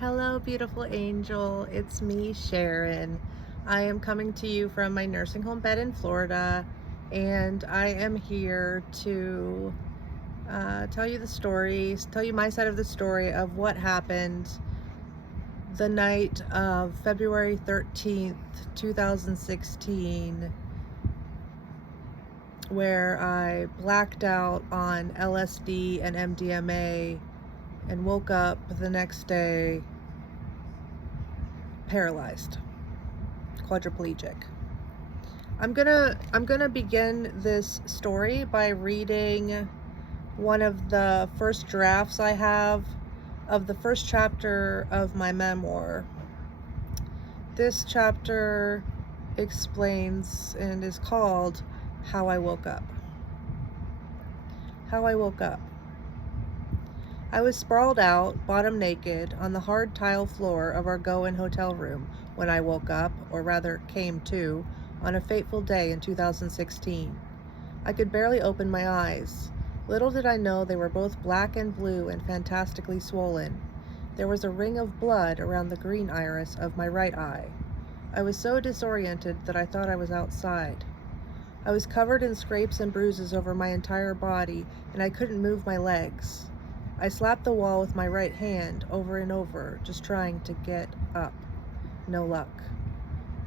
Hello, beautiful angel. It's me, Sheryn. I am coming to you from my nursing home bed in Florida, and I am here to tell you the story, tell you my side of the story of what happened the night of February 13th, 2016, where I blacked out on LSD and MDMA and woke up the next day paralyzed, quadriplegic. I'm gonna begin this story by reading one of the first drafts I have of the first chapter of my memoir. This chapter explains and is called How I Woke Up. How I woke up. I was sprawled out, bottom naked, on the hard tile floor of our go-in hotel room when I woke up, or rather came to, on a fateful day in 2016. I could barely open my eyes. Little did I know they were both black and blue and fantastically swollen. There was a ring of blood around the green iris of my right eye. I was so disoriented that I thought I was outside. I was covered in scrapes and bruises over my entire body, and I couldn't move my legs. I slapped the wall with my right hand over and over, just trying to get up. No luck.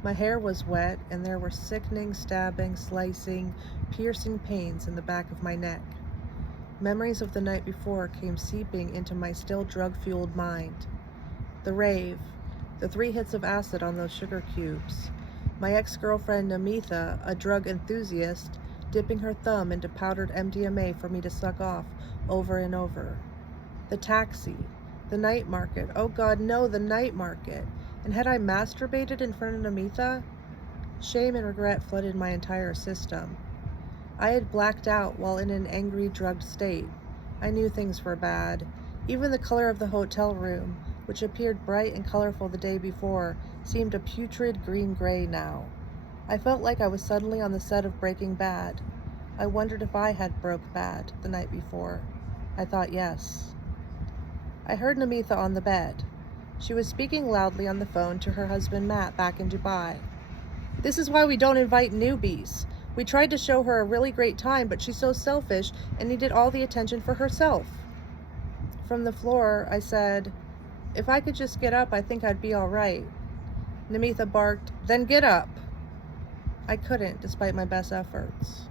My hair was wet, and there were sickening, stabbing, slicing, piercing pains in the back of my neck. Memories of the night before came seeping into my still drug-fueled mind. The rave, the 3 hits of acid on those sugar cubes, my ex-girlfriend Namitha, a drug enthusiast, dipping her thumb into powdered MDMA for me to suck off over and over. The taxi, the night market, oh God, no, the night market. And had I masturbated in front of Namitha? Shame and regret flooded my entire system. I had blacked out while in an angry, drugged state. I knew things were bad. Even the color of the hotel room, which appeared bright and colorful the day before, seemed a putrid green-gray now. I felt like I was suddenly on the set of Breaking Bad. I wondered if I had broke bad the night before. I thought yes. I heard Namitha on the bed. She was speaking loudly on the phone to her husband Matt back in Dubai. This is why we don't invite newbies. We tried to show her a really great time, but she's so selfish and needed all the attention for herself. From the floor, I said, if I could just get up, I think I'd be all right. Namitha barked, then get up. I couldn't, despite my best efforts.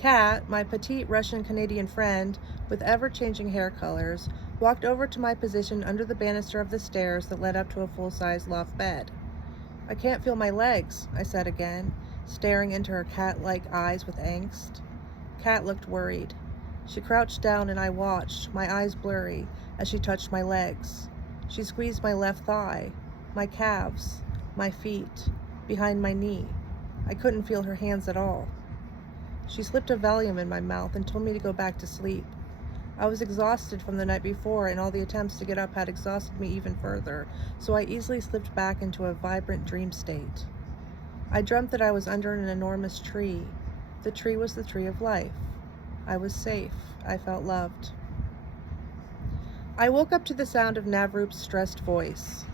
Kat, my petite Russian-Canadian friend with ever-changing hair colors, walked over to my position under the banister of the stairs that led up to a full-size loft bed. I can't feel my legs, I said again, staring into her cat-like eyes with angst. Kat looked worried. She crouched down and I watched, my eyes blurry, as she touched my legs. She squeezed my left thigh, my calves, my feet, behind my knee. I couldn't feel her hands at all. She slipped a Valium in my mouth and told me to go back to sleep. I was exhausted from the night before, and all the attempts to get up had exhausted me even further, so I easily slipped back into a vibrant dream state. I dreamt that I was under an enormous tree. The tree was the tree of life. I was safe. I felt loved. I woke up to the sound of Navroop's stressed voice.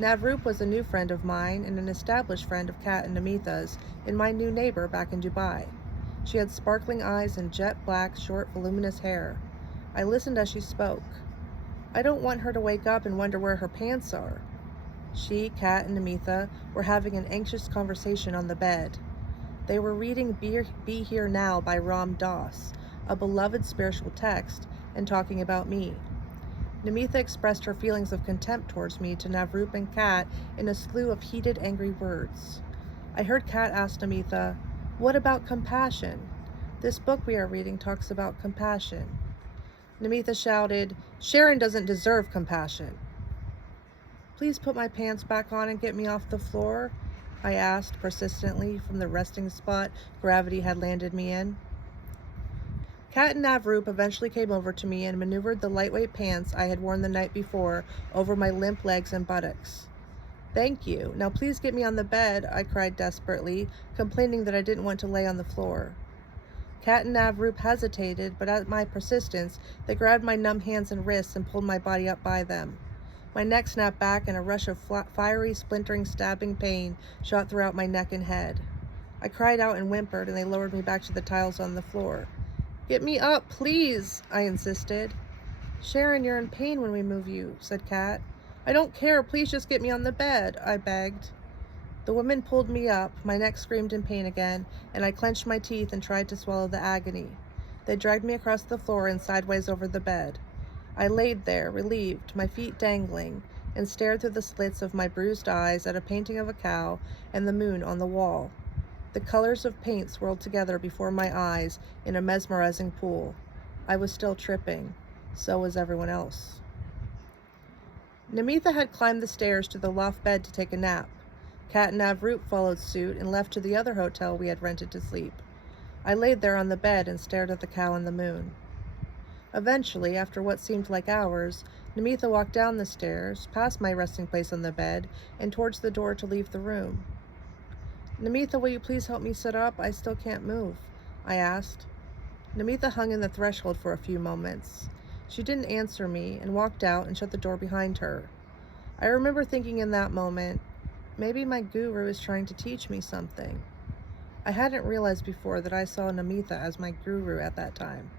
Navroop was a new friend of mine and an established friend of Kat and Namitha's, and my new neighbor back in Dubai. She had sparkling eyes and jet black, short, voluminous hair. I listened as she spoke. I don't want her to wake up and wonder where her pants are. She, Kat, and Namitha were having an anxious conversation on the bed. They were reading Be Here Now by Ram Dass, a beloved spiritual text, and talking about me. Namitha expressed her feelings of contempt towards me to Navroop and Kat in a slew of heated, angry words. I heard Kat ask Namitha, "What about compassion? This book we are reading talks about compassion." Namitha shouted, "Sheryn doesn't deserve compassion." "Please put my pants back on and get me off the floor," I asked persistently from the resting spot gravity had landed me in. Kat and Navroop eventually came over to me and maneuvered the lightweight pants I had worn the night before over my limp legs and buttocks. "Thank you. Now please get me on the bed," I cried desperately, complaining that I didn't want to lay on the floor. Kat and Navroop hesitated, but at my persistence, they grabbed my numb hands and wrists and pulled my body up by them. My neck snapped back and a rush of fiery, splintering, stabbing pain shot throughout my neck and head. I cried out and whimpered, and they lowered me back to the tiles on the floor. "Get me up, please," I insisted. "Sheryn, you're in pain when we move you," said Kat. "I don't care, please just get me on the bed," I begged. The women pulled me up, my neck screamed in pain again, and I clenched my teeth and tried to swallow the agony. They dragged me across the floor and sideways over the bed. I laid there, relieved, my feet dangling, and stared through the slits of my bruised eyes at a painting of a cow and the moon on the wall. The colors of paint swirled together before my eyes in a mesmerizing pool. I was still tripping. So was everyone else. Namitha had climbed the stairs to the loft bed to take a nap. Kat and Avroot followed suit and left to the other hotel we had rented to sleep. I laid there on the bed and stared at the cow and the moon. Eventually, after what seemed like hours, Namitha walked down the stairs, past my resting place on the bed, and towards the door to leave the room. "Namitha, will you please help me sit up? I still can't move," I asked. Namitha hung in the threshold for a few moments. She didn't answer me and walked out and shut the door behind her. I remember thinking in that moment, maybe my guru is trying to teach me something. I hadn't realized before that I saw Namitha as my guru at that time.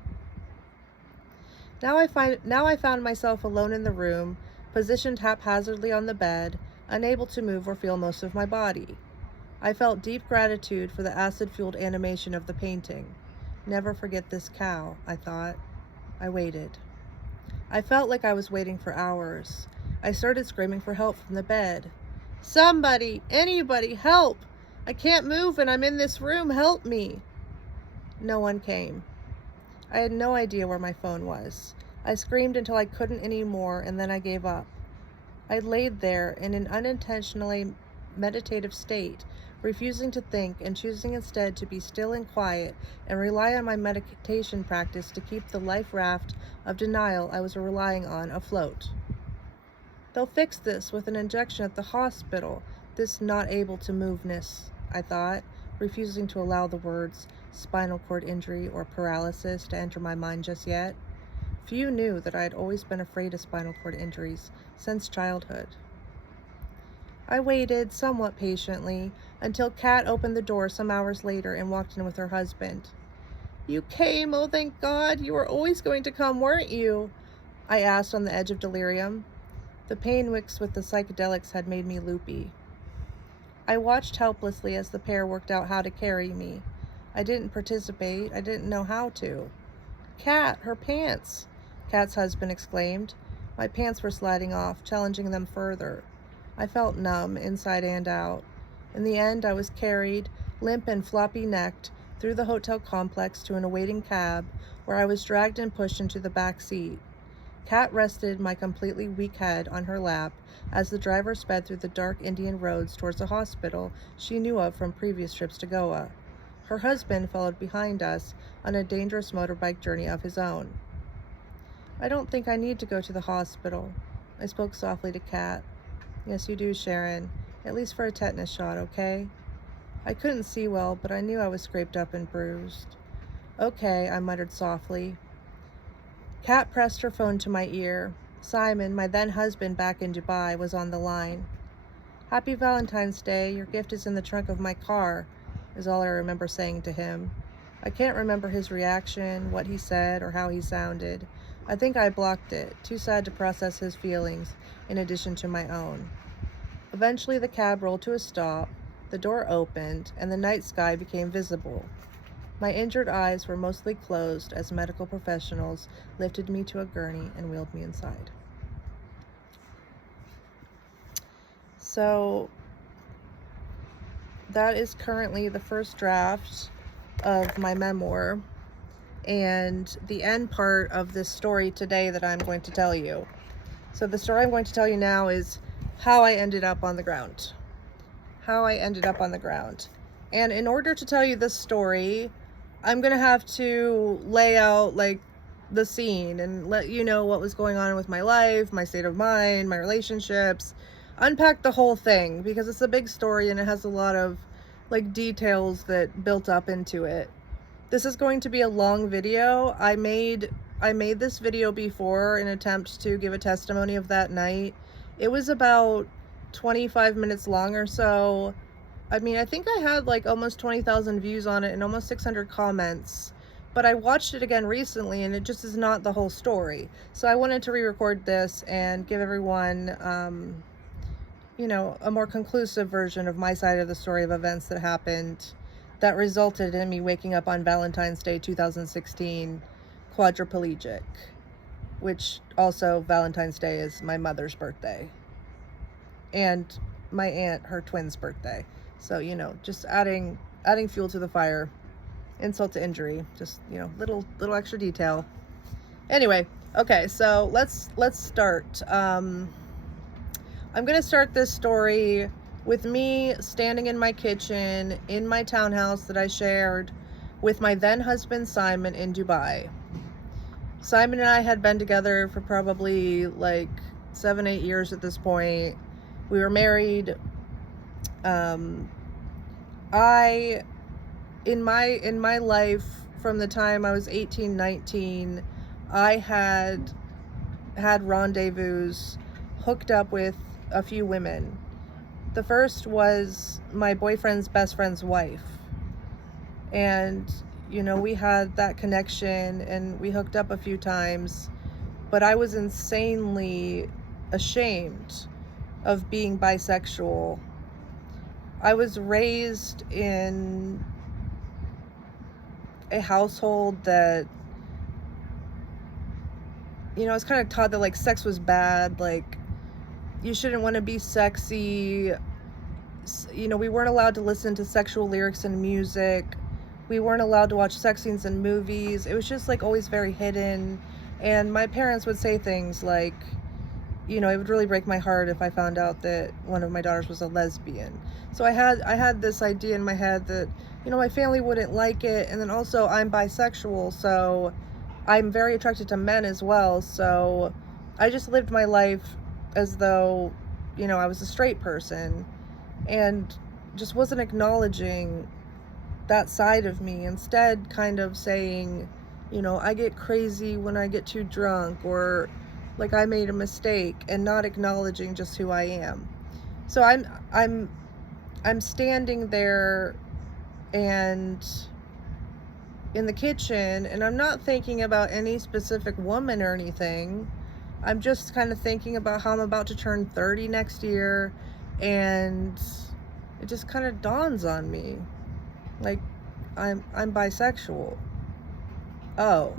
Now I found myself alone in the room, positioned haphazardly on the bed, unable to move or feel most of my body. I felt deep gratitude for the acid-fueled animation of the painting. Never forget this cow, I thought. I waited. I felt like I was waiting for hours. I started screaming for help from the bed. "Somebody, anybody, help! I can't move and I'm in this room, help me!" No one came. I had no idea where my phone was. I screamed until I couldn't anymore, and then I gave up. I laid there in an unintentionally meditative state, refusing to think and choosing instead to be still and quiet and rely on my meditation practice to keep the life raft of denial I was relying on afloat. "They'll fix this with an injection at the hospital, this not able to moveness," I thought, refusing to allow the words spinal cord injury or paralysis to enter my mind just yet. Few knew that I had always been afraid of spinal cord injuries since childhood. I waited somewhat patiently until Kat opened the door some hours later and walked in with her husband. "You came, oh thank God, you were always going to come, weren't you?" I asked on the edge of delirium. The pain mixed with the psychedelics had made me loopy. I watched helplessly as the pair worked out how to carry me. I didn't participate. I didn't know how to. "Kat, her pants!" Kat's husband exclaimed. My pants were sliding off, challenging them further. I felt numb, inside and out. In the end, I was carried, limp and floppy-necked, through the hotel complex to an awaiting cab, where I was dragged and pushed into the back seat. Kat rested my completely weak head on her lap as the driver sped through the dark Indian roads towards a hospital she knew of from previous trips to Goa. Her husband followed behind us on a dangerous motorbike journey of his own. "I don't think I need to go to the hospital," I spoke softly to Kat. "Yes, you do, Sheryn. At least for a tetanus shot, okay?" I couldn't see well, but I knew I was scraped up and bruised. "Okay," I muttered softly. Kat pressed her phone to my ear. Simon, my then husband back in Dubai, was on the line. "Happy Valentine's Day. Your gift is in the trunk of my car," is all I remember saying to him. I can't remember his reaction, what he said, or how he sounded. I think I blocked it, too sad to process his feelings, in addition to my own. Eventually the cab rolled to a stop, the door opened, and the night sky became visible. My injured eyes were mostly closed as medical professionals lifted me to a gurney and wheeled me inside. So that is currently the first draft of my memoir and the end part of this story today that I'm going to tell you. So the story I'm going to tell you now is how I ended up on the ground. And in order to tell you this story, I'm going to have to lay out like the scene and let you know what was going on with my life, my state of mind, my relationships, unpack the whole thing because it's a big story and it has a lot of like details that built up into it. This is going to be a long video. I made this video before in an attempt to give a testimony of that night, It was about 25 minutes long or so. I mean, I think I had like almost 20,000 views on it and almost 600 comments. But I watched it again recently and it just is not the whole story. So I wanted to re-record this and give everyone, a more conclusive version of my side of the story of events that happened that resulted in me waking up on Valentine's Day 2016 quadriplegic, which also Valentine's Day is my mother's birthday and my aunt, her twin's birthday. So, just adding fuel to the fire, insult to injury, just, little extra detail. Anyway, okay, so let's start. I'm going to start this story with me standing in my kitchen in my townhouse that I shared with my then husband Simon in Dubai. Simon and I had been together for probably like 7-8 years at this point. We were married. In my life, from the time I was 18, 19, I had rendezvous, hooked up with a few women. The first was my boyfriend's best friend's wife. And, we had that connection and we hooked up a few times, but I was insanely ashamed of being bisexual. I was raised in a household that, I was kind of taught that like sex was bad, like you shouldn't want to be sexy. We weren't allowed to listen to sexual lyrics in music. We weren't allowed to watch sex scenes in movies. It was just like always very hidden. And my parents would say things like, it would really break my heart if I found out that one of my daughters was a lesbian. So I had this idea in my head that, my family wouldn't like it. And then also I'm bisexual, so I'm very attracted to men as well. So I just lived my life as though, I was a straight person and just wasn't acknowledging that side of me. Instead, kind of saying, I get crazy when I get too drunk, or like I made a mistake, and not acknowledging just who I am. So I'm standing there and in the kitchen, and I'm not thinking about any specific woman or anything. I'm just kind of thinking about how I'm about to turn 30 next year, and it just kind of dawns on me, like, I'm bisexual. Oh,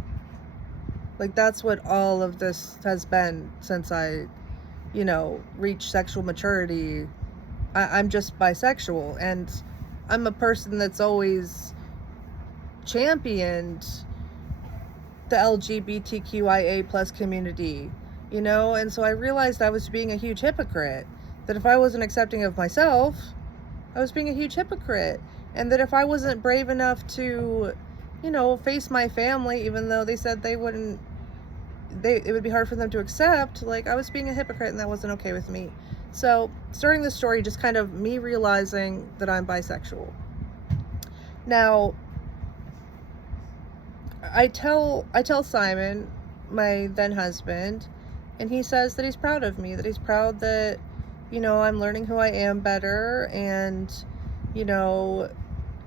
like that's what all of this has been since I, reached sexual maturity. I'm just bisexual, and I'm a person that's always championed the LGBTQIA plus community, and so I realized I was being a huge hypocrite, that if I wasn't accepting of myself, I was being a huge hypocrite, and that if I wasn't brave enough to, face my family, even though they said it would be hard for them to accept, like I was being a hypocrite, and that wasn't okay with me. So starting this story, just kind of me realizing that I'm bisexual. Now, I tell Simon, my then husband, and he says that he's proud of me, that he's proud that, I'm learning who I am better, and,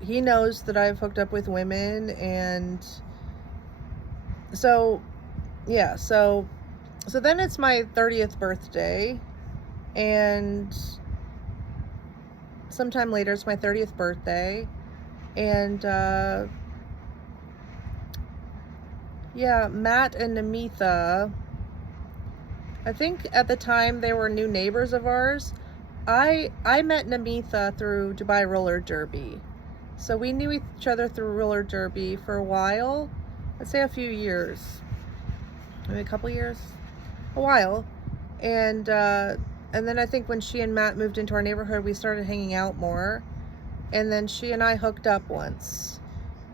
he knows that I've hooked up with women, and so, yeah, so then it's my 30th birthday, and sometime later it's my 30th birthday, and, Matt and Namitha, I think at the time they were new neighbors of ours. I met Namitha through Dubai roller derby. So we knew each other through roller derby for a while. I'd say a few years. Maybe a couple years. A while. And then I think when she and Matt moved into our neighborhood, we started hanging out more. And then she and I hooked up once.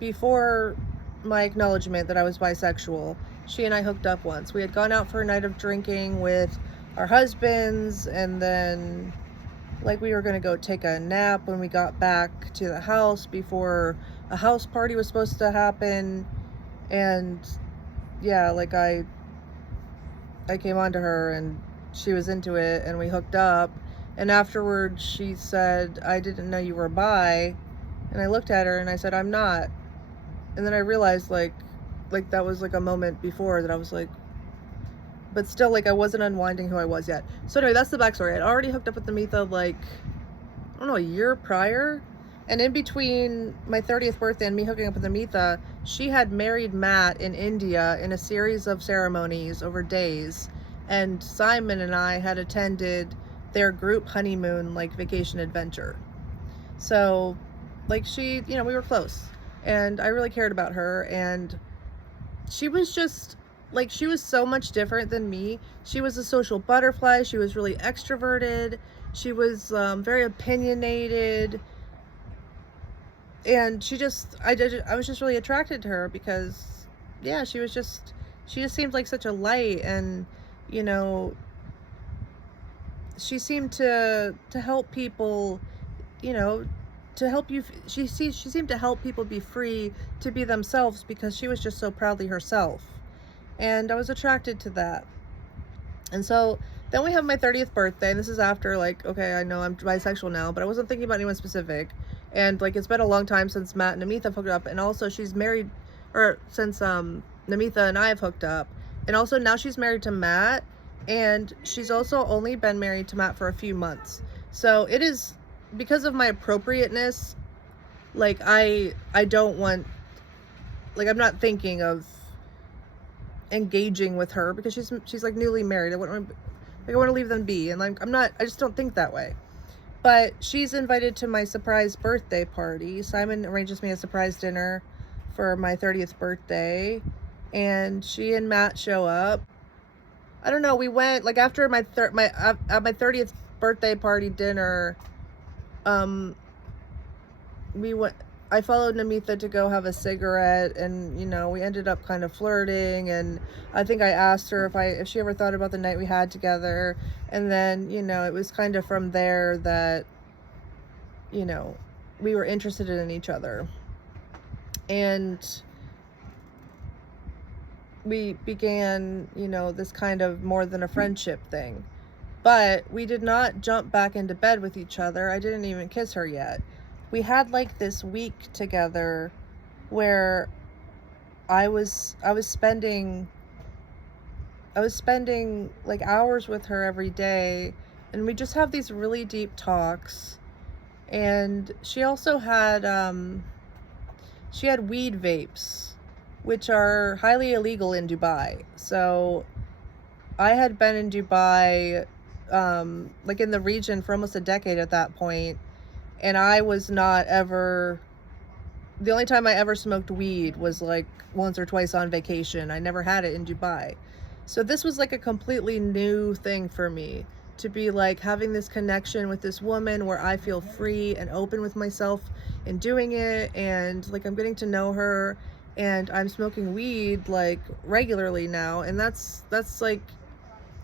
Before my acknowledgement that I was bisexual, she and I hooked up once. We had gone out for a night of drinking with our husbands, and then like we were gonna go take a nap when we got back to the house before a house party was supposed to happen. And like I came on to her, and she was into it, and we hooked up. And afterwards she said, "I didn't know you were bi." And I looked at her and I said, "I'm not." And then I realized like that was like a moment before that I was like, but still, like, I wasn't unwinding who I was yet. So anyway, that's the backstory. I'd already hooked up with Namitha, like, I don't know, a year prior. And in between my 30th birthday and me hooking up with Namitha, she had married Matt in India in a series of ceremonies over days. And Simon and I had attended their group honeymoon, like, vacation adventure. So, like, she, you know, we were close. And I really cared about her. And she was just, like, she was so much different than me. She was a social butterfly. She was really extroverted. She was very opinionated. And she just, I was just really attracted to her because, yeah, she just seemed like such a light. And, you know, she seemed to help people, you know, to help you. She seemed to help people be free to be themselves because she was just so proudly herself. And I was attracted to that. And so then we have my 30th birthday, and this is after, like, okay, I know I'm bisexual now, but I wasn't thinking about anyone specific. And, like, it's been a long time since Matt and Namitha have hooked up, and also she's married, or since Namitha and I have hooked up, and also now she's married to Matt, and she's also only been married to Matt for a few months. So it is, because of my appropriateness, like, I don't want, like, I'm not thinking of engaging with her because she's like newly married. I want to leave them be, and like I just don't think that way. But she's invited to my surprise birthday party. Simon arranges me a surprise dinner for my 30th birthday, and she and Matt show up. I don't know, we went, like, after my 30th birthday party dinner, we went, I followed Namitha to go have a cigarette, and, you know, we ended up kind of flirting, and I think I asked her if she ever thought about the night we had together. And then, you know, it was kind of from there that, you know, we were interested in each other. And we began, you know, this kind of more than a friendship thing. But we did not jump back into bed with each other. I didn't even kiss her yet. We had like this week together where I was spending like hours with her every day, and we just have these really deep talks. And she also had weed vapes, which are highly illegal in Dubai. So I had been in Dubai, like in the region for almost a decade at that point, and I was not ever, the only time I ever smoked weed was like once or twice on vacation. I never had it in Dubai. So this was like a completely new thing for me, to be like having this connection with this woman where I feel free and open with myself in doing it, and like I'm getting to know her, and I'm smoking weed like regularly now, and that's like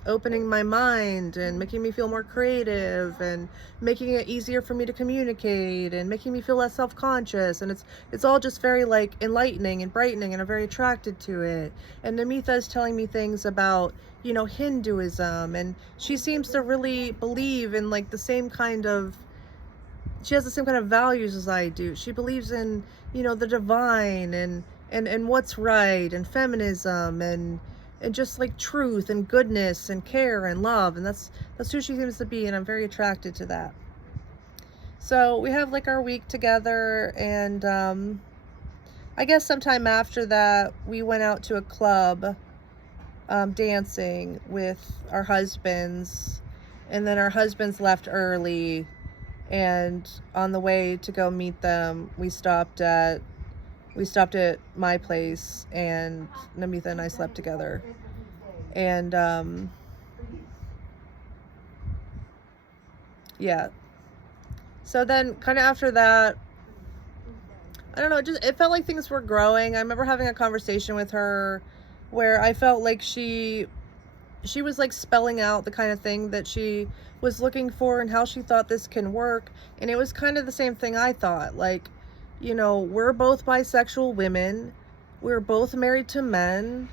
opening my mind and making me feel more creative and making it easier for me to communicate and making me feel less self-conscious. And it's all just very like enlightening and brightening, and I'm very attracted to it. And Namitha is telling me things about, you know, Hinduism, and she seems to really believe in like the same kind of, she has the same kind of values as I do. She believes in, you know, the divine and what's right, and feminism, and just like truth and goodness and care and love. And that's who she seems to be, and I'm very attracted to that. So we have like our week together, and I guess sometime after that we went out to a club, dancing with our husbands, and then our husbands left early, and on the way to go meet them, we stopped at my place, and Namitha and I slept together. And yeah, so then kind of after that, I don't know, it felt like things were growing. I remember having a conversation with her where I felt like she was like spelling out the kind of thing that she was looking for and how she thought this can work. And it was kind of the same thing I thought. Like, you know, we're both bisexual women. We're both married to men.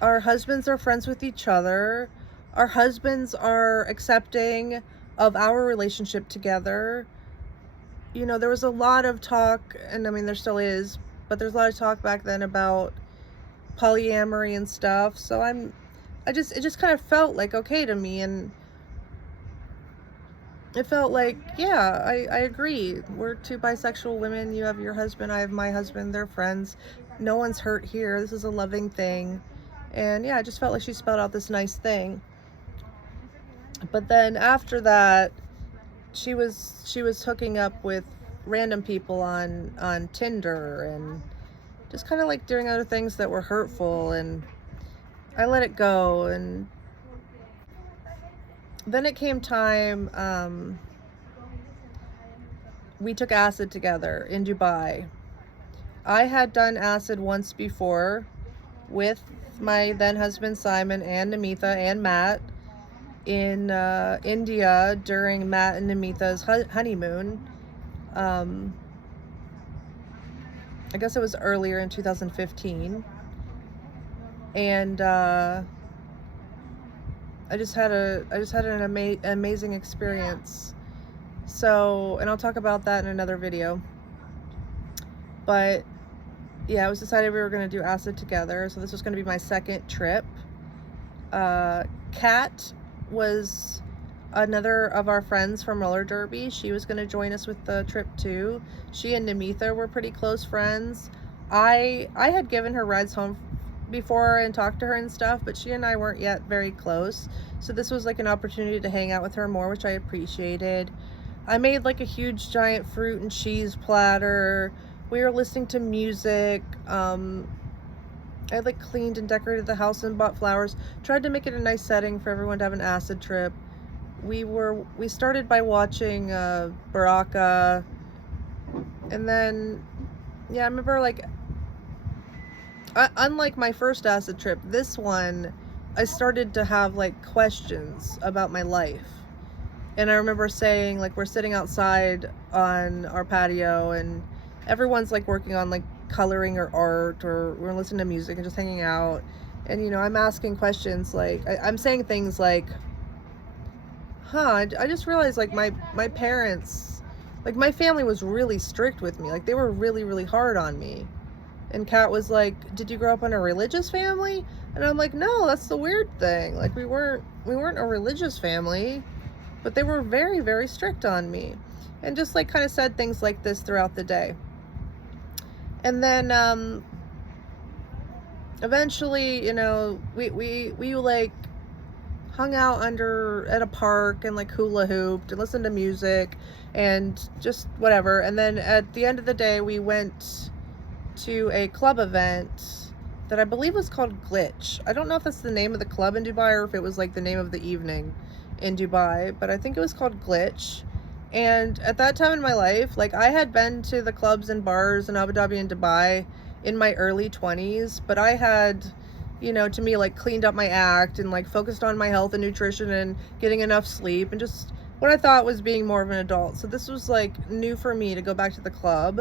Our husbands are friends with each other. our husbands are accepting of our relationship together. You know, there was a lot of talk, and I mean, there still is, but there's a lot of talk back then about polyamory and stuff. So it just kind of felt like okay to me, and it felt like, yeah, I agree. We're two bisexual women. You have your husband, I have my husband. They're friends. No one's hurt here. This is a loving thing. And yeah, I just felt like she spelled out this nice thing. But then after that, she was hooking up with random people on Tinder, and just kind of like doing other things that were hurtful, and I let it go. And then it came time, we took acid together in Dubai. I had done acid once before with my then husband Simon and Namitha and Matt in India during Matt and Namitha's honeymoon. I guess it was earlier in 2015. And I just had an amazing experience. So, and I'll talk about that in another video. But yeah, it was decided we were going to do acid together. So this was going to be my second trip. Kat was another of our friends from roller derby. She was going to join us with the trip too. She and Namitha were pretty close friends. I had given her rides home before and talked to her and stuff, but she and I weren't yet very close. So this was like an opportunity to hang out with her more, which I appreciated. I made like a huge giant fruit and cheese platter. We were listening to music. I like cleaned and decorated the house and bought flowers. Tried to make it a nice setting for everyone to have an acid trip. We started by watching Baraka, and then yeah, I remember like unlike my first acid trip, this one I started to have like questions about my life. And I remember saying, like, we're sitting outside on our patio and everyone's like working on like coloring or art, or we're listening to music and just hanging out. And, you know, I'm asking questions like, I'm saying things like, I just realized like my parents, like my family was really strict with me. Like they were really, really hard on me. And Kat was like, did you grow up in a religious family? And I'm like, no, that's the weird thing. Like we weren't a religious family, but they were very, very strict on me. And just like kind of said things like this throughout the day. And then eventually, you know, we like hung out at a park and like hula hooped and listened to music and just whatever. And then at the end of the day, we went to a club event that I believe was called Glitch. I don't know if that's the name of the club in Dubai or if it was like the name of the evening in Dubai, but I think it was called Glitch. And at that time in my life, like I had been to the clubs and bars in Abu Dhabi and Dubai in my early 20s, but I had, you know, to me, like cleaned up my act and like focused on my health and nutrition and getting enough sleep and just what I thought was being more of an adult. So this was like new for me to go back to the club.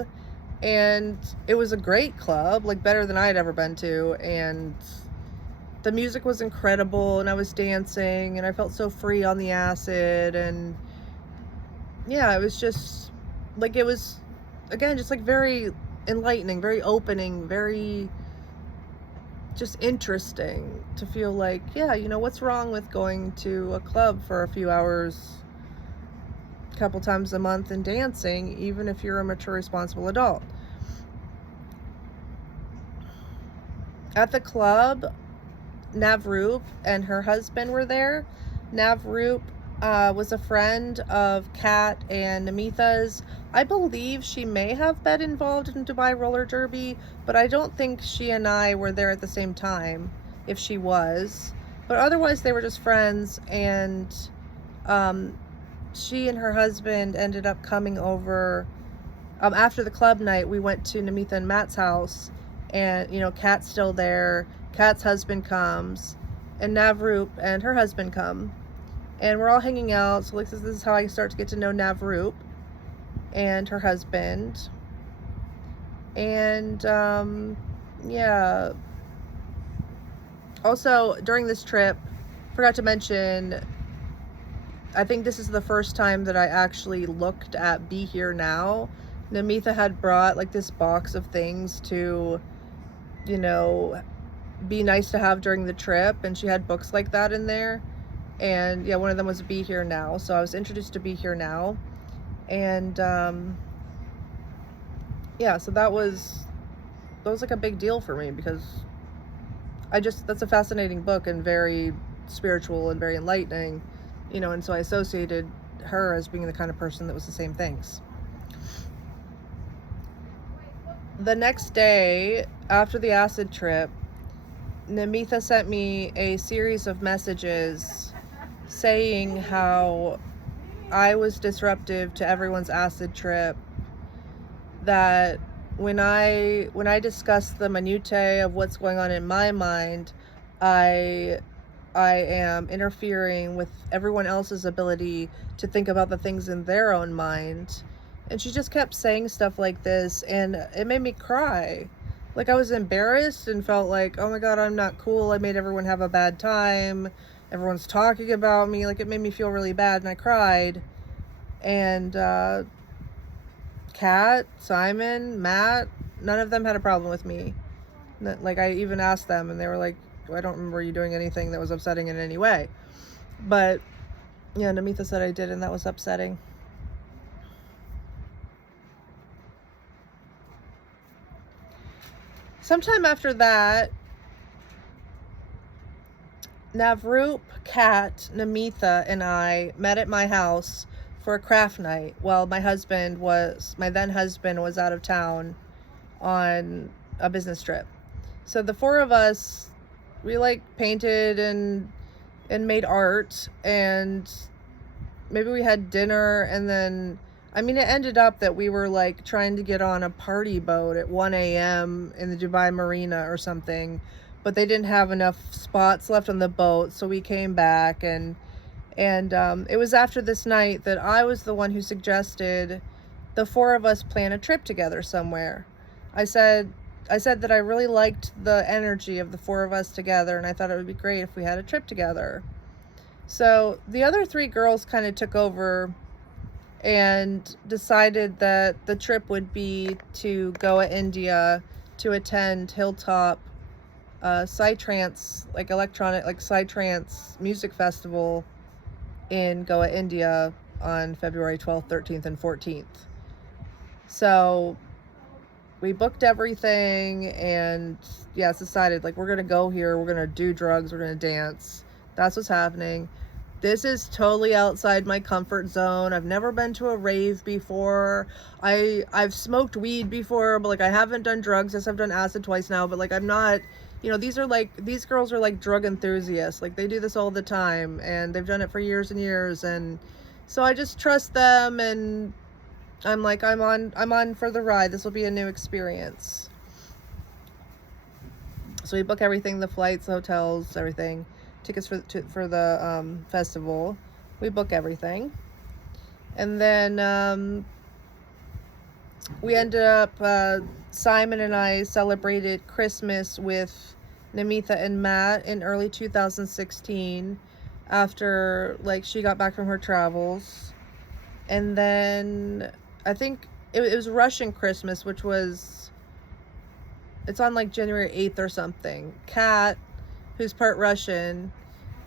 And it was a great club, like better than I had ever been to. And the music was incredible and I was dancing and I felt so free on the acid. And yeah, it was just like, it was, again, just like very enlightening, very opening, very just interesting to feel like, yeah, you know, what's wrong with going to a club for a few hours a couple times a month and dancing, even if you're a mature, responsible adult. At the club, Navroop and her husband were there. Navroop was a friend of Kat and Namitha's. I believe she may have been involved in Dubai roller derby, but I don't think she and I were there at the same time, if she was. But otherwise, they were just friends, and she and her husband ended up coming over. After the club night, we went to Namitha and Matt's house, and, you know, Kat's still there. Kat's husband comes, and Navroop and her husband come. And we're all hanging out. So like, this is how I start to get to know Navroop and her husband. And yeah. Also, during this trip, forgot to mention, I think this is the first time that I actually looked at Be Here Now. Namitha had brought like this box of things to, you know, be nice to have during the trip, and she had books like that in there. And yeah, one of them was Be Here Now. So I was introduced to Be Here Now. And yeah, so that was like a big deal for me, because that's a fascinating book and very spiritual and very enlightening, you know, and so I associated her as being the kind of person that was the same things. The next day after the acid trip, Namitha sent me a series of messages saying how I was disruptive to everyone's acid trip, that when I discuss the minutiae of what's going on in my mind, I am interfering with everyone else's ability to think about the things in their own mind. And she just kept saying stuff like this, and it made me cry. Like, I was embarrassed and felt like, oh my God, I'm not cool. I made everyone have a bad time. Everyone's talking about me. Like, it made me feel really bad, and I cried. And Kat, Simon, Matt, none of them had a problem with me. Like, I even asked them, and they were like, I don't remember you doing anything that was upsetting in any way. But yeah, Namitha said I did, and that was upsetting. Sometime after that, Navroop, Kat, Namitha, and I met at my house for a craft night while my then husband was out of town on a business trip. So the four of us, we like painted and made art, and maybe we had dinner, and then it ended up that we were like trying to get on a party boat at 1 a.m. in the Dubai Marina or something, but they didn't have enough spots left on the boat, so we came back, and it was after this night that I was the one who suggested the four of us plan a trip together somewhere. I said that I really liked the energy of the four of us together, and I thought it would be great if we had a trip together. So the other three girls kind of took over and decided that the trip would be to Goa, India, to attend Hilltop Psytrance, like electronic, like Psytrance music festival in Goa, India on February 12th, 13th, and 14th. So we booked everything, and yeah, it's decided, like, we're gonna go here, we're gonna do drugs, we're gonna dance. That's what's happening. This is totally outside my comfort zone. I've never been to a rave before. I've smoked weed before, but like, I haven't done drugs. Yes, I've done acid twice now, but like, I'm not, you know, these girls are like drug enthusiasts. Like, they do this all the time, and they've done it for years and years, and so I just trust them, and I'm like, I'm on for the ride. This will be a new experience. So we book everything, the flights, the hotels, everything, tickets for the festival. We book everything, and then we ended up, Simon and I celebrated Christmas with Namitha and Matt in early 2016 after, like, she got back from her travels. And then I think it was Russian Christmas, which was, it's on like January 8th or something. Kat, who's part Russian,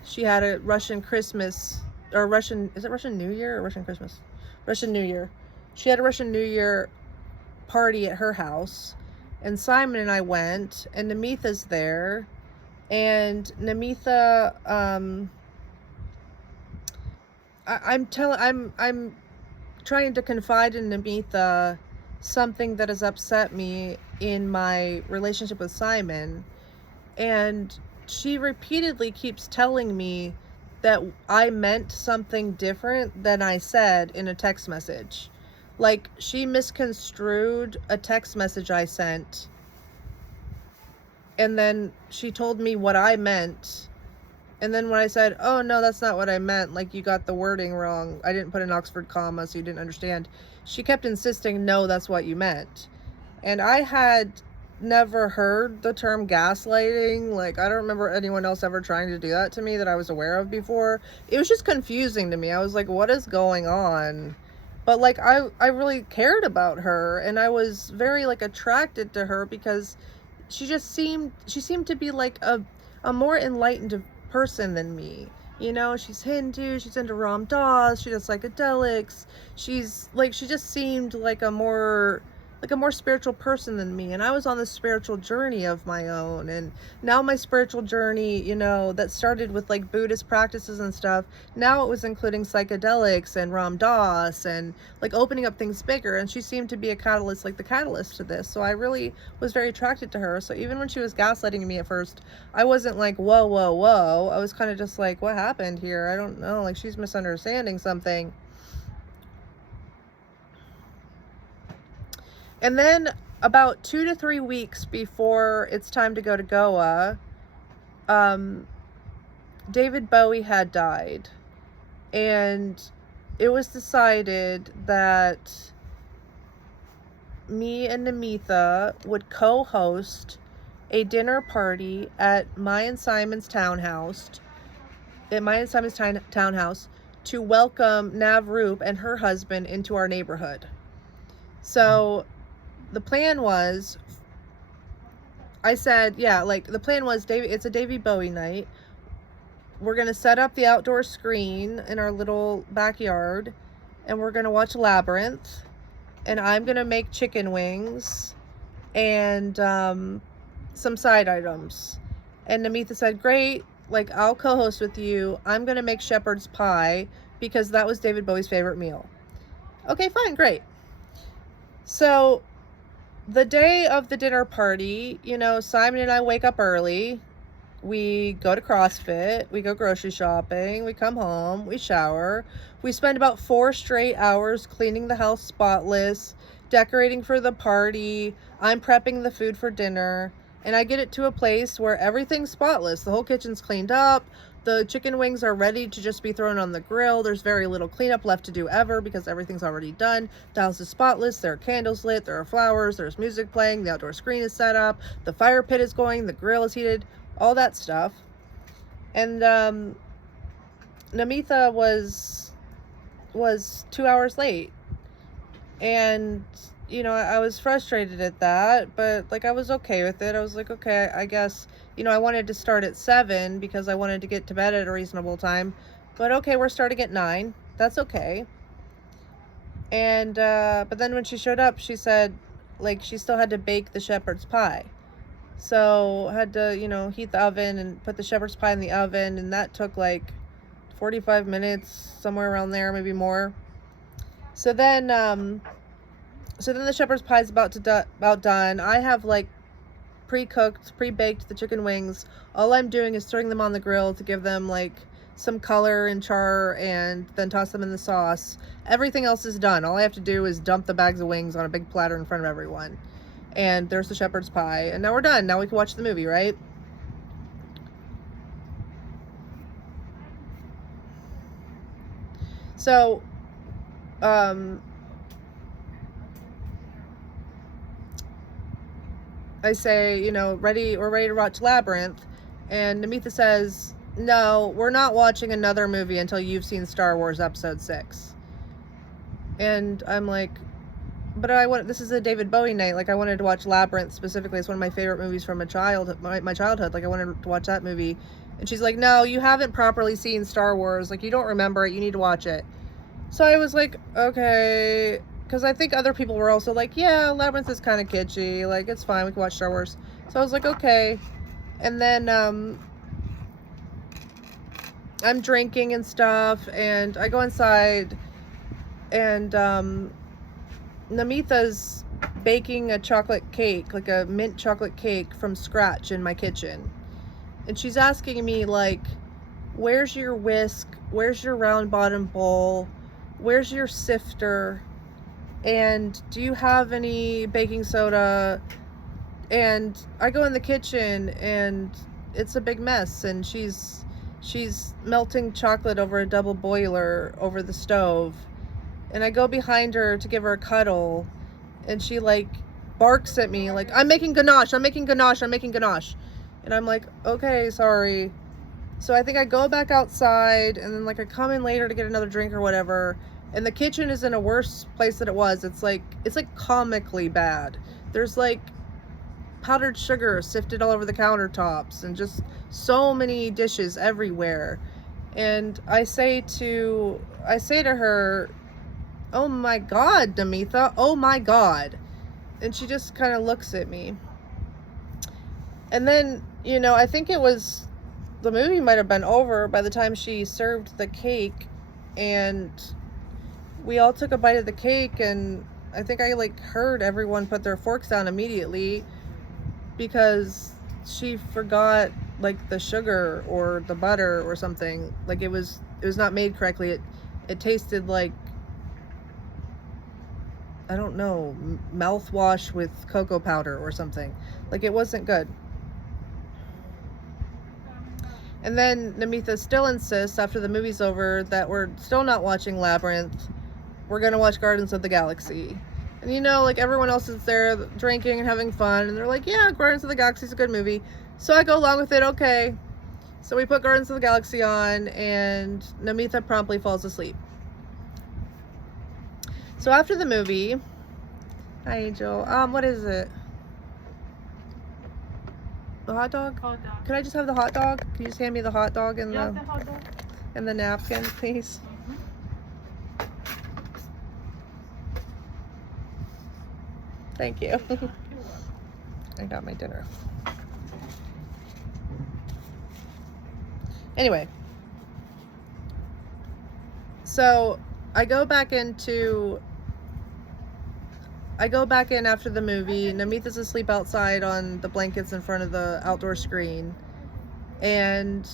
she had a Russian Christmas, or Russian, is it Russian New Year or Russian Christmas? Russian New Year. She had a Russian New Year party at her house, and Simon and I went, and Namitha's there, and Namitha, I'm trying to confide in Namitha something that has upset me in my relationship with Simon, and she repeatedly keeps telling me that I meant something different than I said in a text message. Like, she misconstrued a text message I sent, and then she told me what I meant, and then when I said, oh no, that's not what I meant, like, you got the wording wrong, I didn't put an Oxford comma, so you didn't understand, she kept insisting, no, that's what you meant. And I had never heard the term gaslighting. Like, I don't remember anyone else ever trying to do that to me that I was aware of before. It was just confusing to me. I was like, what is going on? But like, I really cared about her, and I was very like attracted to her because she seemed to be like a more enlightened person than me. You know, she's Hindu, she's into Ram Dass, she does psychedelics. She just seemed like a more spiritual person than me, and I was on this spiritual journey of my own. And now my spiritual journey, you know, that started with like Buddhist practices and stuff, now it was including psychedelics and Ram Dass and like opening up things bigger, and she seemed to be a catalyst, like the catalyst to this. So I really was very attracted to her. So even when she was gaslighting me at first, I wasn't like, whoa, whoa, whoa. I was kind of just like, what happened here? I don't know, like she's misunderstanding something. And then about 2 to 3 weeks before it's time to go to Goa, David Bowie had died. And it was decided that me and Namitha would co-host a dinner party at my and Simon's townhouse, to welcome Navroop and her husband into our neighborhood. So the plan was, I said, yeah, like the plan was, it's a David Bowie night. We're going to set up the outdoor screen in our little backyard, and we're going to watch Labyrinth, and I'm going to make chicken wings and some side items. And Namitha said, great, like I'll co-host with you. I'm going to make shepherd's pie because that was David Bowie's favorite meal. Okay, fine, great. So the day of the dinner party, you know, Simon and I wake up early. We go to CrossFit. We go grocery shopping. We come home. We shower. We spend about 4 straight hours cleaning the house spotless, decorating for the party. I'm prepping the food for dinner. And I get it to a place where everything's spotless. The whole kitchen's cleaned up. The chicken wings are ready to just be thrown on the grill. There's very little cleanup left to do ever because everything's already done. The house is spotless. There are candles lit. There are flowers. There's music playing. The outdoor screen is set up. The fire pit is going. The grill is heated. All that stuff. And Namitha was 2 hours late. And you know, I was frustrated at that, but like I was okay with it. I was like, okay, I guess, you know, I wanted to start at 7 because I wanted to get to bed at a reasonable time, but okay, we're starting at 9. That's okay. And but then when she showed up, she said like she still had to bake the shepherd's pie. So I had to, you know, heat the oven and put the shepherd's pie in the oven, and that took like 45 minutes, somewhere around there, maybe more. So then the shepherd's pie is about done. I have like pre-baked the chicken wings. All I'm doing is throwing them on the grill to give them like some color and char, and then toss them in the sauce. Everything else is done. All I have to do is dump the bags of wings on a big platter in front of everyone. And there's the shepherd's pie. And now we're done. Now we can watch the movie, right? So, I say, you know, we're ready to watch Labyrinth. And Namitha says, no, we're not watching another movie until you've seen Star Wars Episode 6. And I'm like, but this is a David Bowie night. Like, I wanted to watch Labyrinth specifically. It's one of my favorite movies from my childhood. Like, I wanted to watch that movie. And she's like, no, you haven't properly seen Star Wars. Like, you don't remember it. You need to watch it. So I was like, okay. Because I think other people were also like, yeah, Labyrinth is kind of kitschy. Like, it's fine. We can watch Star Wars. So I was like, okay. And then I'm drinking and stuff. And I go inside. And Namitha's baking a chocolate cake, like a mint chocolate cake from scratch in my kitchen. And she's asking me, like, where's your whisk? Where's your round bottom bowl? Where's your sifter? And do you have any baking soda? And I go in the kitchen and it's a big mess, and she's melting chocolate over a double boiler over the stove. And I go behind her to give her a cuddle, and she like barks at me like, I'm making ganache, I'm making ganache, I'm making ganache. And I'm like, okay, sorry. So I think I go back outside, and then like I come in later to get another drink or whatever, and the kitchen is in a worse place than it was. It's like comically bad. There's like powdered sugar sifted all over the countertops and just so many dishes everywhere. And I say to her, oh my God, Namitha, oh my God. And she just kind of looks at me. And then, you know, I think the movie might have been over by the time she served the cake, and we all took a bite of the cake, and I think I like heard everyone put their forks down immediately because she forgot like the sugar or the butter or something. Like it was not made correctly. It tasted like, I don't know, mouthwash with cocoa powder or something. Like it wasn't good. And then Namitha still insists after the movie's over that we're still not watching Labyrinth. We're gonna watch Guardians of the Galaxy. And you know, like everyone else is there drinking and having fun, and they're like, yeah, Guardians of the Galaxy is a good movie. So I go along with it, okay. So we put Guardians of the Galaxy on, and Namitha promptly falls asleep. So after the movie, hi Angel, what is it? The hot dog? Hot dog. Can I just have the hot dog? Can you just hand me the hot dog and Just the hot dog? and the napkin, please? Thank you. I got my dinner. Anyway, so I go back in after the movie. Namitha's asleep outside on the blankets in front of the outdoor screen, and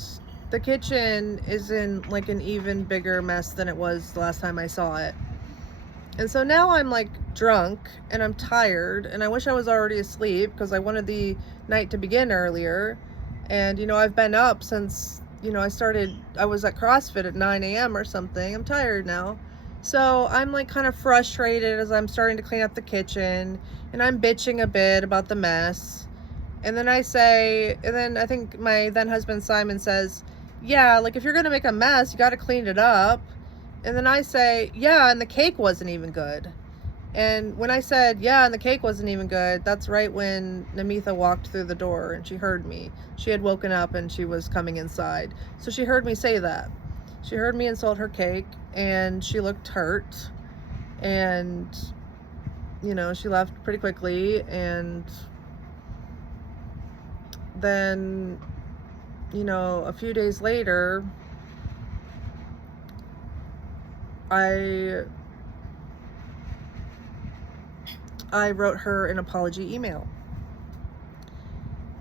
the kitchen is in like an even bigger mess than it was the last time I saw it. And so now I'm like drunk and I'm tired, and I wish I was already asleep because I wanted the night to begin earlier. And you know, I've been up since, you know, I was at CrossFit at 9 a.m. or something. I'm tired now. So I'm like kind of frustrated as I'm starting to clean up the kitchen, and I'm bitching a bit about the mess. And then I think my then husband Simon says, yeah, like if you're gonna make a mess, you gotta clean it up. And then I say, yeah, and the cake wasn't even good. And when I said, yeah, and the cake wasn't even good, that's right when Namitha walked through the door and she heard me. She had woken up and she was coming inside. So she heard me say that. She heard me insult her cake, and she looked hurt. And, you know, she left pretty quickly. And then, you know, a few days later, I wrote her an apology email,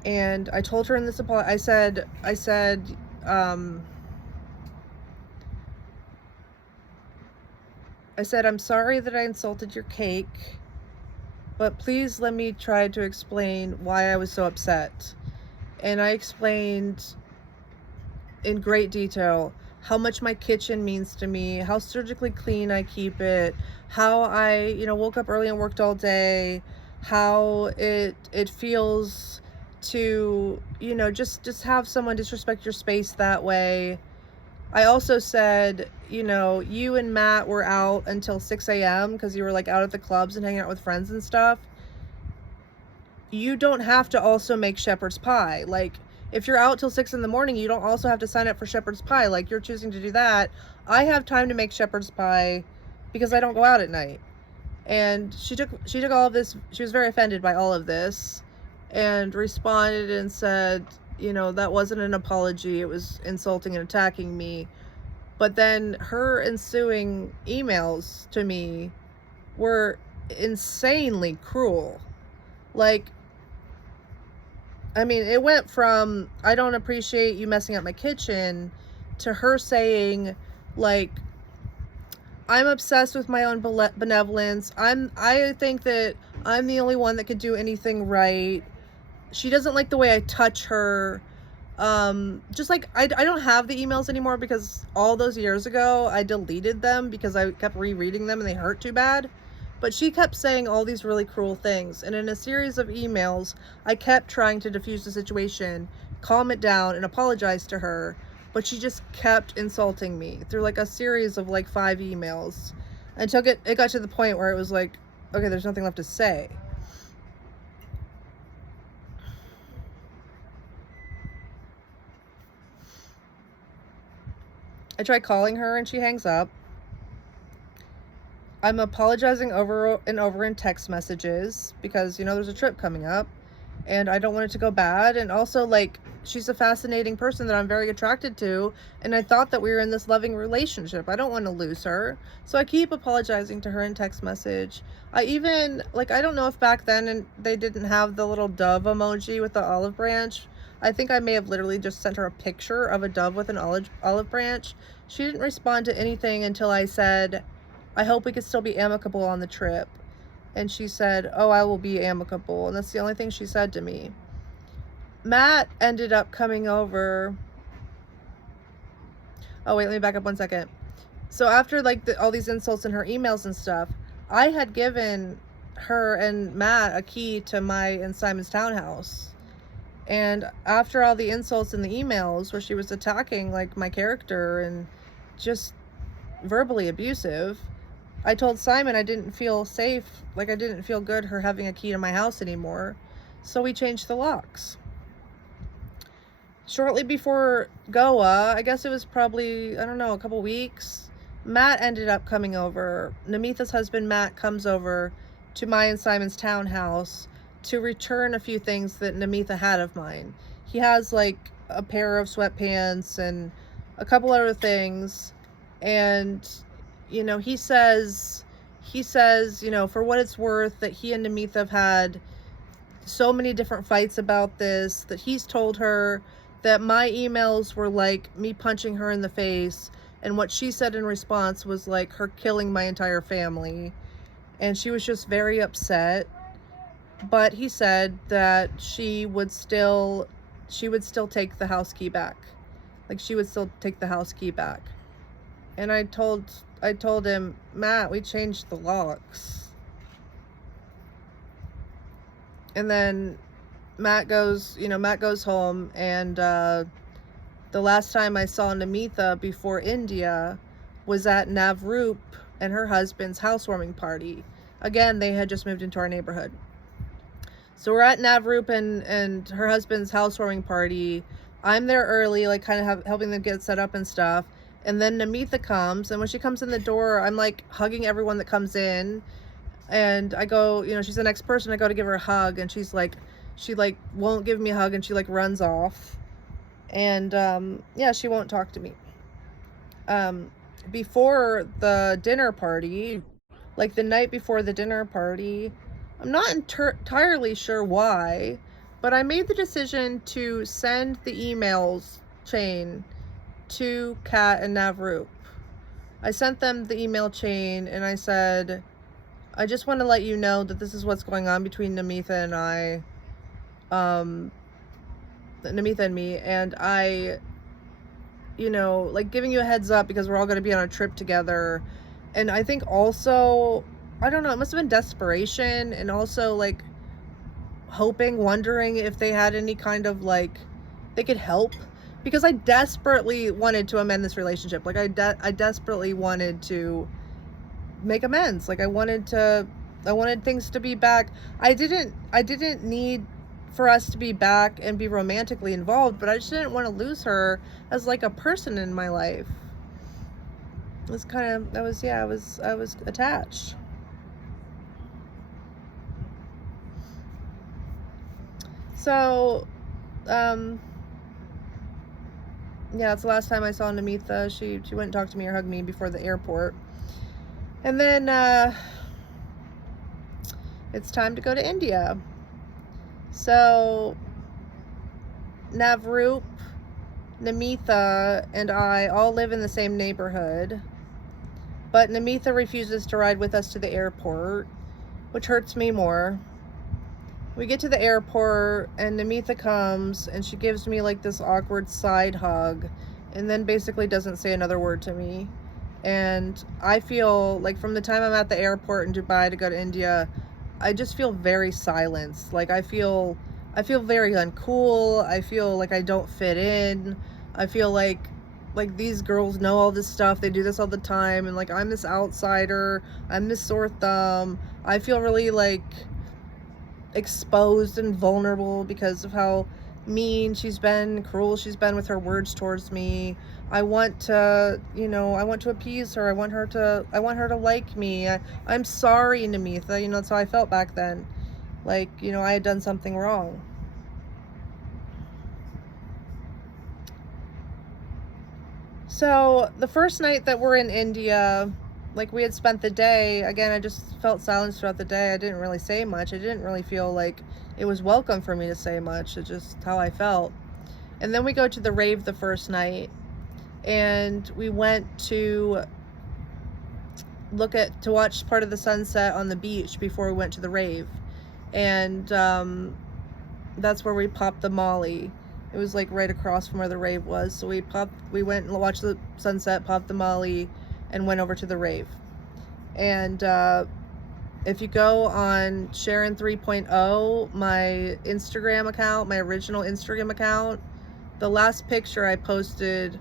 and I told her in this apology, I said, I'm sorry that I insulted your cake, but please let me try to explain why I was so upset. And I explained in great detail how much my kitchen means to me, how surgically clean I keep it, how I, you know, woke up early and worked all day, how it feels to, you know, just have someone disrespect your space that way. I also said, you know, you and Matt were out until 6 a.m. because you were like out at the clubs and hanging out with friends and stuff. You don't have to also make shepherd's pie. Like, if you're out till 6 in the morning, you don't also have to sign up for shepherd's pie. Like, you're choosing to do that. I have time to make shepherd's pie because I don't go out at night. And she took all of this. She was very offended by all of this and responded and said, you know, that wasn't an apology. It was insulting and attacking me. But then her ensuing emails to me were insanely cruel. Like, I mean, it went from, I don't appreciate you messing up my kitchen, to her saying, like, I'm obsessed with my own benevolence. I think that I'm the only one that could do anything right. She doesn't like the way I touch her. Just like, I don't have the emails anymore because all those years ago, I deleted them because I kept rereading them and they hurt too bad. But she kept saying all these really cruel things. And in a series of emails, I kept trying to diffuse the situation, calm it down, and apologize to her. But she just kept insulting me through like a series of like 5 emails. Until it got to the point where it was like, okay, there's nothing left to say. I try calling her and she hangs up. I'm apologizing over and over in text messages because, you know, there's a trip coming up and I don't want it to go bad. And also, like, she's a fascinating person that I'm very attracted to. And I thought that we were in this loving relationship. I don't want to lose her. So I keep apologizing to her in text message. I even, like, I don't know if back then and they didn't have the little dove emoji with the olive branch. I think I may have literally just sent her a picture of a dove with an olive branch. She didn't respond to anything until I said, I hope we could still be amicable on the trip. And she said, oh, I will be amicable. And that's the only thing she said to me. Matt ended up coming over. Oh, wait, let me back up 1 second. So after like all these insults in her emails and stuff, I had given her and Matt a key to my and Simon's townhouse. And after all the insults in the emails where she was attacking like my character and just verbally abusive, I told Simon I didn't feel safe, like I didn't feel good her having a key to my house anymore. So we changed the locks. Shortly before Goa, I guess it was probably, I don't know, a couple weeks, Matt ended up coming over. Namitha's husband, Matt, comes over to my and Simon's townhouse to return a few things that Namitha had of mine. He has like a pair of sweatpants and a couple other things. And, you know, he says, you know, for what it's worth, that he and Namitha have had so many different fights about this, that he's told her that my emails were like me punching her in the face, and what she said in response was like her killing my entire family. And she was just very upset. But he said that she would still take the house key back. Like, she would still take the house key back. And I told him, Matt, we changed the locks. And then Matt goes home, and the last time I saw Namitha before India was at Navroop and her husband's housewarming party. Again, they had just moved into our neighborhood. So we're at Navroop and her husband's housewarming party. I'm there early, like kind of helping them get set up and stuff. And then Namitha comes, and when she comes in the door, I'm like hugging everyone that comes in. And I go, you know, she's the next person. I go to give her a hug, and she won't give me a hug, and she like runs off. And yeah, she won't talk to me. Before the dinner party, like the night before the dinner party, I'm not entirely sure why, but I made the decision to send the emails chain to Kat and Navroop. I sent them the email chain, and I said, I just want to let you know that this is what's going on between Namitha and I, Namitha and me, and I, you know, like giving you a heads up because we're all going to be on a trip together. And I think also, I don't know, it must have been desperation, and also like wondering if they had any kind of like, they could help, because I desperately wanted to amend this relationship. Like I desperately wanted to make amends. Like I wanted things to be back. I didn't need for us to be back and be romantically involved, but I just didn't want to lose her as like a person in my life. It was kind of, I was attached. So, yeah, that's the last time I saw Namitha. She went and talked to me or hugged me before the airport. And then, it's time to go to India. So, Navroop, Namitha, and I all live in the same neighborhood. But Namitha refuses to ride with us to the airport, which hurts me more. We get to the airport, and Namitha comes, and she gives me like this awkward side hug, and then basically doesn't say another word to me. And I feel like from the time I'm at the airport in Dubai to go to India, I just feel very silenced. Like I feel very uncool. I feel like I don't fit in. I feel like these girls know all this stuff. They do this all the time, and like I'm this outsider. I'm this sore thumb. I feel really like exposed and vulnerable because of how mean she's been, cruel she's been with her words towards me. I want to, I want to appease her. I want her to like me. I'm sorry, Namitha. That's how I felt back then. Like, I had done something wrong. So the first night that we're in India, like we had spent the day, again, I just felt silence throughout the day. I didn't really say much. I didn't really feel like it was welcome for me to say much. It's just how I felt. And then we go to the rave the first night, and we went to watch part of the sunset on the beach before we went to the rave. And that's where we popped the Molly. It was like right across from where the rave was. So we went and watched the sunset, popped the Molly, and went over to the rave. And if you go on Sheryn 3.0, my Instagram account, my original Instagram account, the last picture I posted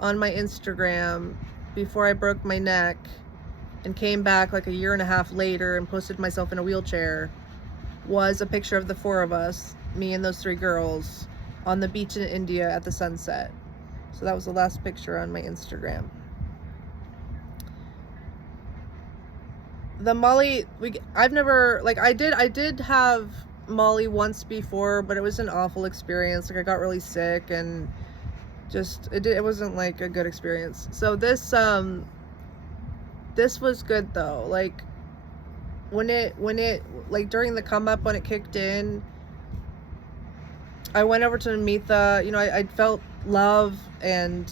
on my Instagram before I broke my neck and came back like a year and a half later and posted myself in a wheelchair was a picture of the four of us, me and those three girls, on the beach in India at the sunset. So that was the last picture on my Instagram. The Molly, I've never, like, I did have Molly once before, but it was an awful experience. Like, I got really sick, and just, it wasn't like a good experience. So this was good though. Like, when it like during the come up, when it kicked in, I went over to Namitha. I felt love, and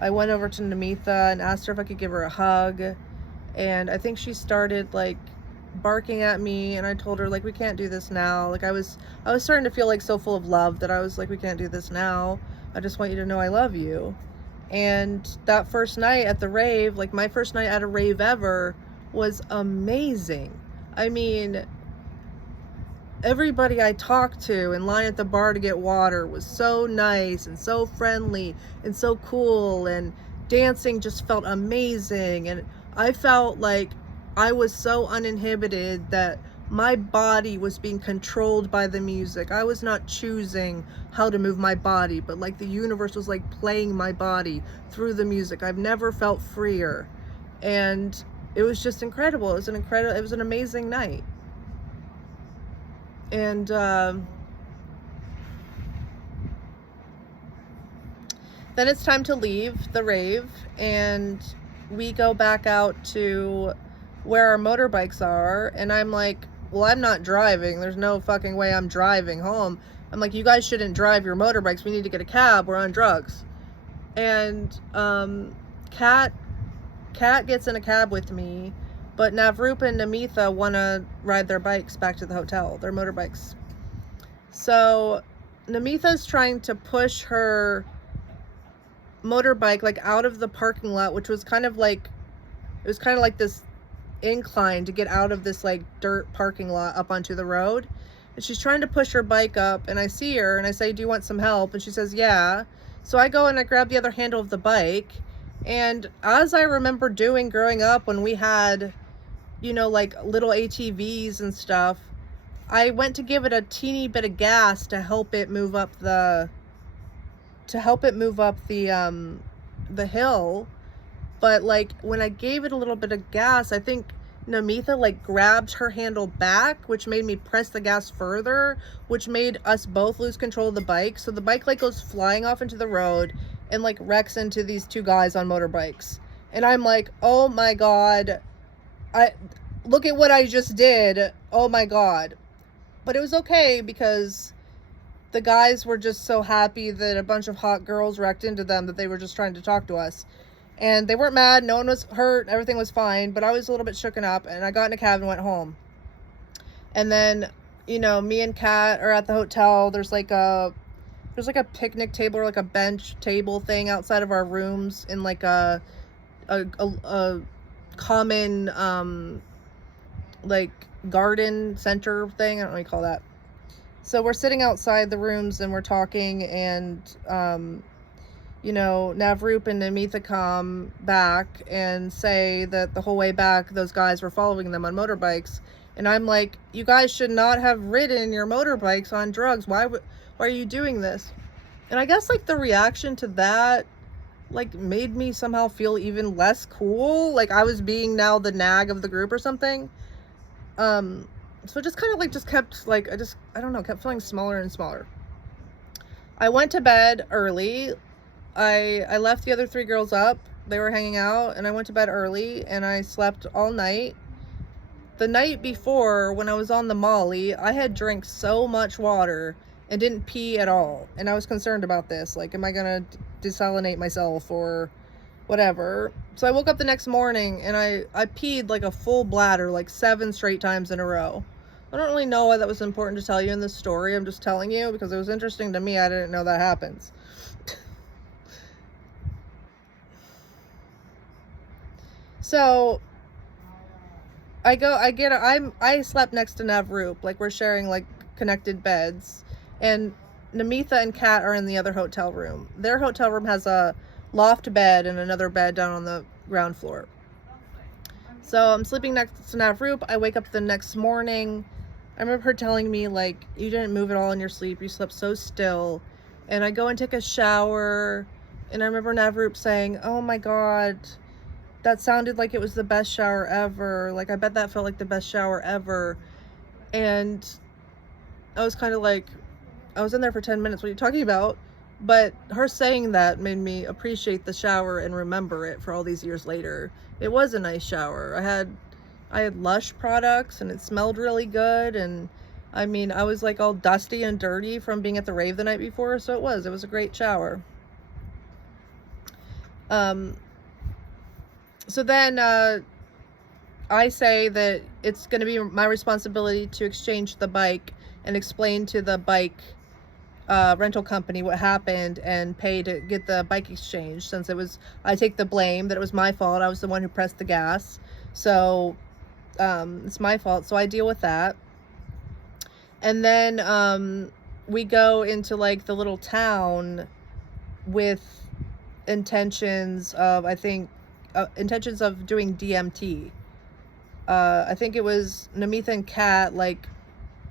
I went over to Namitha and asked her if I could give her a hug. And I think she started like barking at me, and I told her like, we can't do this now. Like, I was starting to feel like so full of love that I was like, we can't do this now. I just want you to know I love you. And that first night at the rave, like my first night at a rave ever, was amazing. I mean, everybody I talked to in line at the bar to get water was so nice and so friendly and so cool, and dancing just felt amazing. And I felt like I was so uninhibited that my body was being controlled by the music. I was not choosing how to move my body, but like the universe was like playing my body through the music. I've never felt freer. And it was just incredible. It was an amazing night. And then it's time to leave the rave, and we go back out to where our motorbikes are, and I'm like, well, I'm not driving. There's no fucking way I'm driving home. I'm like, you guys shouldn't drive your motorbikes. We need to get a cab. We're on drugs. And Kat gets in a cab with me, but Navroop and Namitha want to ride their bikes back to the hotel, their motorbikes. So Namitha's trying to push her motorbike like out of the parking lot, which was kind of like, it was kind of like this incline to get out of this like dirt parking lot up onto the road. And she's trying to push her bike up, and I see her and I say, do you want some help? And she says, yeah. So I go and I grab the other handle of the bike, and as I remember doing growing up when we had, like little ATVs and stuff, I went to give it a teeny bit of gas to help it move up the hill. But like when I gave it a little bit of gas, I think Namitha like grabbed her handle back, which made me press the gas further, which made us both lose control of the bike. So the bike like goes flying off into the road and like wrecks into these two guys on motorbikes. And I'm like, oh my God, look at what I just did. Oh my God. But it was okay because the guys were just so happy that a bunch of hot girls wrecked into them that they were just trying to talk to us. And they weren't mad. No one was hurt. Everything was fine. But I was a little bit shooken up, and I got in a cab and went home. And then, me and Kat are at the hotel. There's like a picnic table or like a bench table thing outside of our rooms in like a a common like garden center thing. I don't know what you call that. So we're sitting outside the rooms and we're talking, and Navroop and Namitha come back and say that the whole way back those guys were following them on motorbikes. And I'm like, you guys should not have ridden your motorbikes on drugs. Why are you doing this? And I guess like the reaction to that like made me somehow feel even less cool. Like I was being now the nag of the group or something. So it just kind of like just kept like, I don't know, kept feeling smaller and smaller. I went to bed early. I left the other 3 girls up. They were hanging out, and I went to bed early, and I slept all night. The night before, when I was on the Molly, I had drank so much water and didn't pee at all. And I was concerned about this. Like, am I going to desalinate myself or whatever? So I woke up the next morning, and I peed like a full bladder, like 7 straight times in a row. I don't really know why that was important to tell you in this story. I'm just telling you because it was interesting to me. I didn't know that happens. So I slept next to Navroop, like we're sharing like connected beds, and Namitha and Kat are in the other hotel room. Their hotel room has a loft bed and another bed down on the ground floor. So I'm sleeping next to Navroop. I wake up the next morning. I remember her telling me like, you didn't move at all in your sleep. You slept so still. And I go and take a shower, and I remember Navroop saying, oh my God, that sounded like it was the best shower ever. Like, I bet that felt like the best shower ever. And I was kind of like, I was in there for 10 minutes. What are you talking about? But her saying that made me appreciate the shower and remember it for all these years later. It was a nice shower. I had Lush products, and it smelled really good. And I mean, I was like all dusty and dirty from being at the rave the night before. So it was a great shower. So then I say that it's going to be my responsibility to exchange the bike and explain to the bike rental company what happened and pay to get the bike exchanged, since I take the blame that it was my fault. I was the one who pressed the gas. So it's my fault. So I deal with that. And then we go into like the little town with intentions of, intentions of doing DMT. I think it was Namitha and Kat like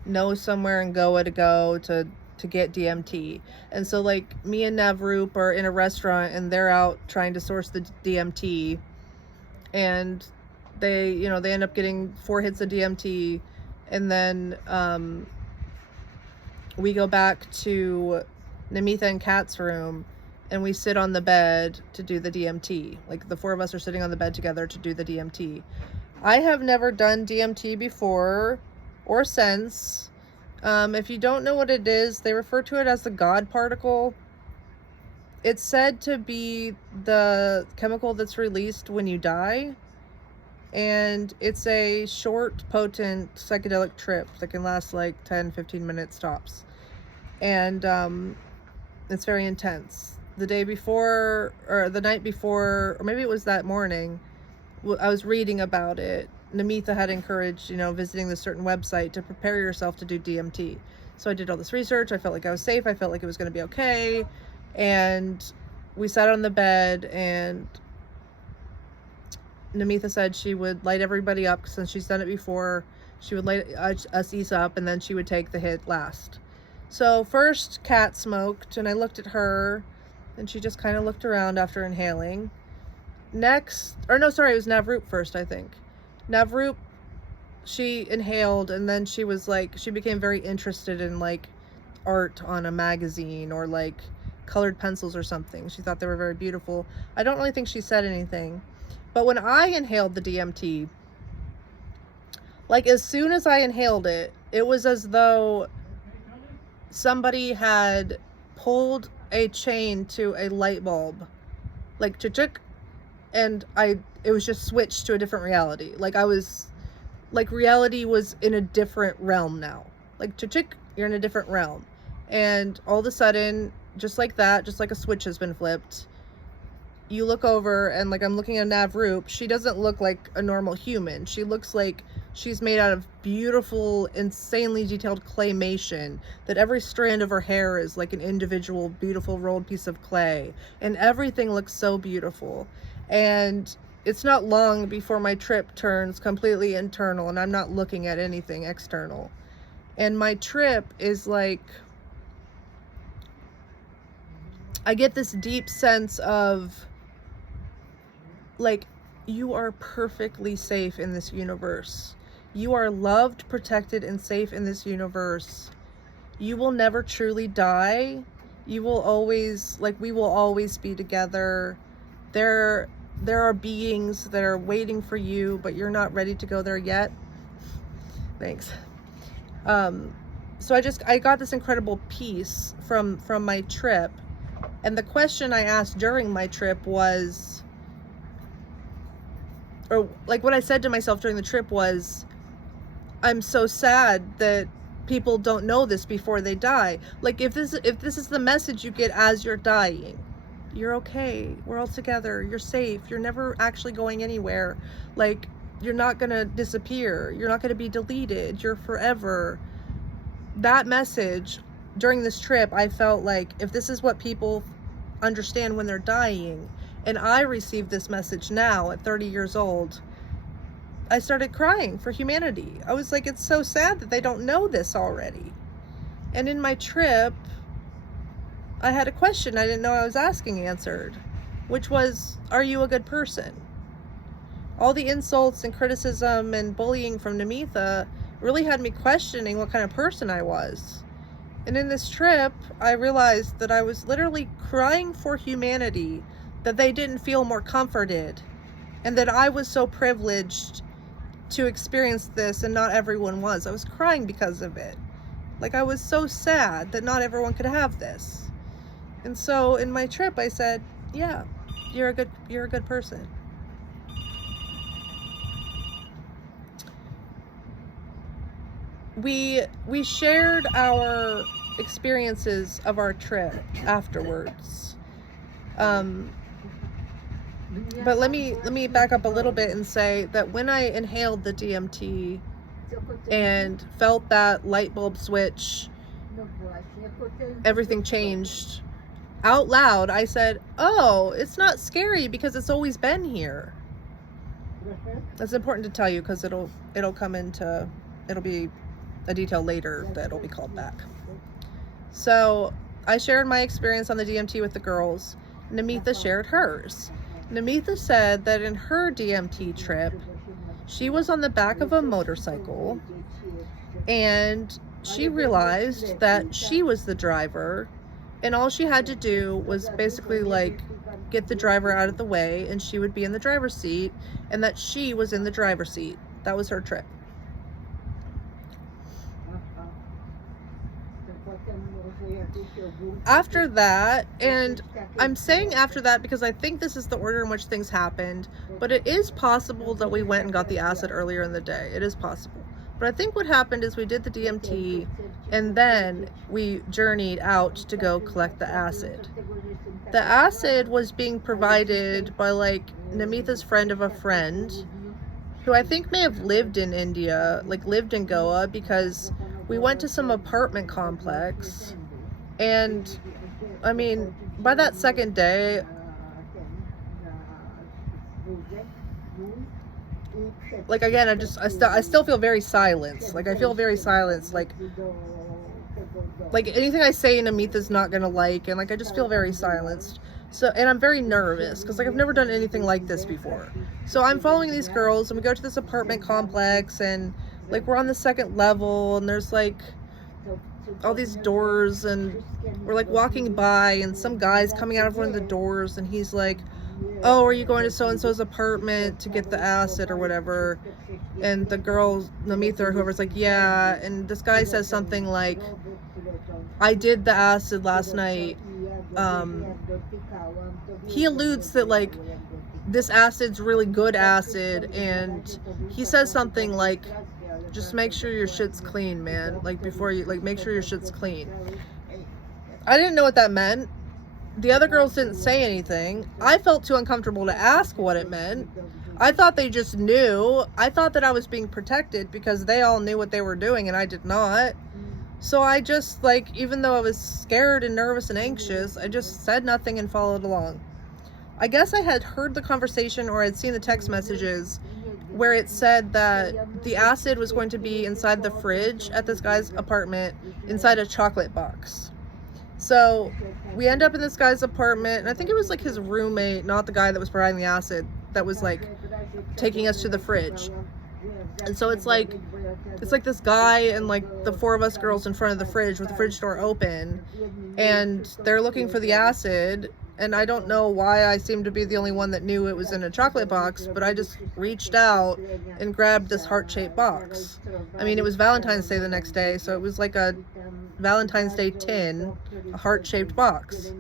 know somewhere in Goa to go to get DMT. And so like me and Navroop are in a restaurant, and they're out trying to source the DMT, and they end up getting 4 hits of DMT. And then we go back to Namitha and Kat's room, and we sit on the bed to do the DMT. Like the 4 of us are sitting on the bed together to do the DMT. I have never done DMT before or since. If you don't know what it is, they refer to it as the God particle. It's said to be the chemical that's released when you die. And it's a short, potent psychedelic trip that can last like 10-15 minutes tops. And it's very intense. The day before, or the night before, or maybe it was that morning, I was reading about it. Namitha had encouraged, visiting this certain website to prepare yourself to do DMT. So I did all this research. I felt like I was safe. I felt like it was going to be okay. And we sat on the bed, and Namitha said she would light everybody up, since she's done it before. She would light us ease up, and then she would take the hit last. So first Kat smoked, and I looked at her, and she just kind of looked around after inhaling. It was Navroop first, I think. Navroop, she inhaled, and then she became very interested in like art on a magazine, or like colored pencils or something. She thought they were very beautiful. I don't really think she said anything. But when I inhaled the DMT, like as soon as I inhaled it, it was as though somebody had pulled a chain to a light bulb, like chick, and it was just switched to a different reality. Like reality was in a different realm now. Like chick, you're in a different realm. And all of a sudden, just like that, just like a switch has been flipped, you look over and like I'm looking at Navroop, she doesn't look like a normal human. She looks like she's made out of beautiful, insanely detailed claymation, that every strand of her hair is like an individual beautiful rolled piece of clay, and everything looks so beautiful. And it's not long before my trip turns completely internal and I'm not looking at anything external. And my trip is like, I get this deep sense of like, you are perfectly safe in this universe. You are loved, protected, and safe in this universe. You will never truly die. You will always, like, we will always be together. There are beings that are waiting for you, but you're not ready to go there yet. Thanks. So I got this incredible peace from my trip. And the question I asked during my trip was, or like what I said to myself during the trip was, I'm so sad that people don't know this before they die. Like, if this is the message you get as you're dying, you're okay, we're all together, you're safe, you're never actually going anywhere, like, you're not gonna disappear, you're not gonna be deleted, you're forever. That message during this trip, I felt like if this is what people understand when they're dying, and I received this message now at 30 years old, I started crying for humanity. I was like, it's so sad that they don't know this already. And in my trip, I had a question I didn't know I was asking answered, which was, are you a good person? All the insults and criticism and bullying from Namitha really had me questioning what kind of person I was. And in this trip, I realized that I was literally crying for humanity, that they didn't feel more comforted, and that I was so privileged to experience this and not everyone was. I was crying because of it. Like, I was so sad that not everyone could have this. And so in my trip, I said, yeah, you're a good person. We shared our experiences of our trip afterwards. But let me back up a little bit and say that when I inhaled the DMT and felt that light bulb switch, everything changed. Out loud, I said, oh, it's not scary because it's always been here. That's important to tell you because it'll be a detail later that'll be called back. So I shared my experience on the DMT with the girls. Namitha shared hers. Namitha said that in her DMT trip, she was on the back of a motorcycle and she realized that she was the driver, and all she had to do was basically like get the driver out of the way and she would be in the driver's seat, and that she was in the driver's seat. That was her trip. After that, and I'm saying after that because I think this is the order in which things happened, but it is possible that we went and got the acid earlier in the day. It is possible. But I think what happened is we did the DMT and then we journeyed out to go collect the acid. The acid was being provided by like Namitha's friend of a friend, who I think may have lived in India, like lived in Goa, because we went to some apartment complex. And I mean, by that second day, like again, I still feel very silenced. Like I feel very silenced. Like anything I say Namitha's not gonna like, and like I just feel very silenced. So, and I'm very nervous because like I've never done anything like this before. So I'm following these girls and we go to this apartment complex, and like we're on the second level and there's like all these doors, and we're like walking by and some guy's coming out of one of the doors and he's like, oh, are you going to so-and-so's apartment to get the acid or whatever? And the girl, Namitha or whoever's like, yeah. And this guy says something like, I did the acid last night. He alludes that like this acid's really good acid, and he says something like, just make sure your shit's clean, man. Like before you, like make sure your shit's clean. I didn't know what that meant. The other girls didn't say anything. I felt too uncomfortable to ask what it meant. I thought they just knew. I thought that I was being protected because they all knew what they were doing and I did not. So I just, like, even though I was scared and nervous and anxious, I just said nothing and followed along. I guess I had heard the conversation or I'd seen the text messages where it said that the acid was going to be inside the fridge at this guy's apartment inside a chocolate box. So we end up in this guy's apartment, and I think it was like his roommate, not the guy that was providing the acid, that was like taking us to the fridge. And so it's like this guy and like the four of us girls in front of the fridge with the fridge door open, and they're looking for the acid. And I don't know why I seemed to be the only one that knew it was in a chocolate box, but I just reached out and grabbed this heart-shaped box. I mean, it was Valentine's Day the next day, so it was like a Valentine's Day tin, a heart-shaped box.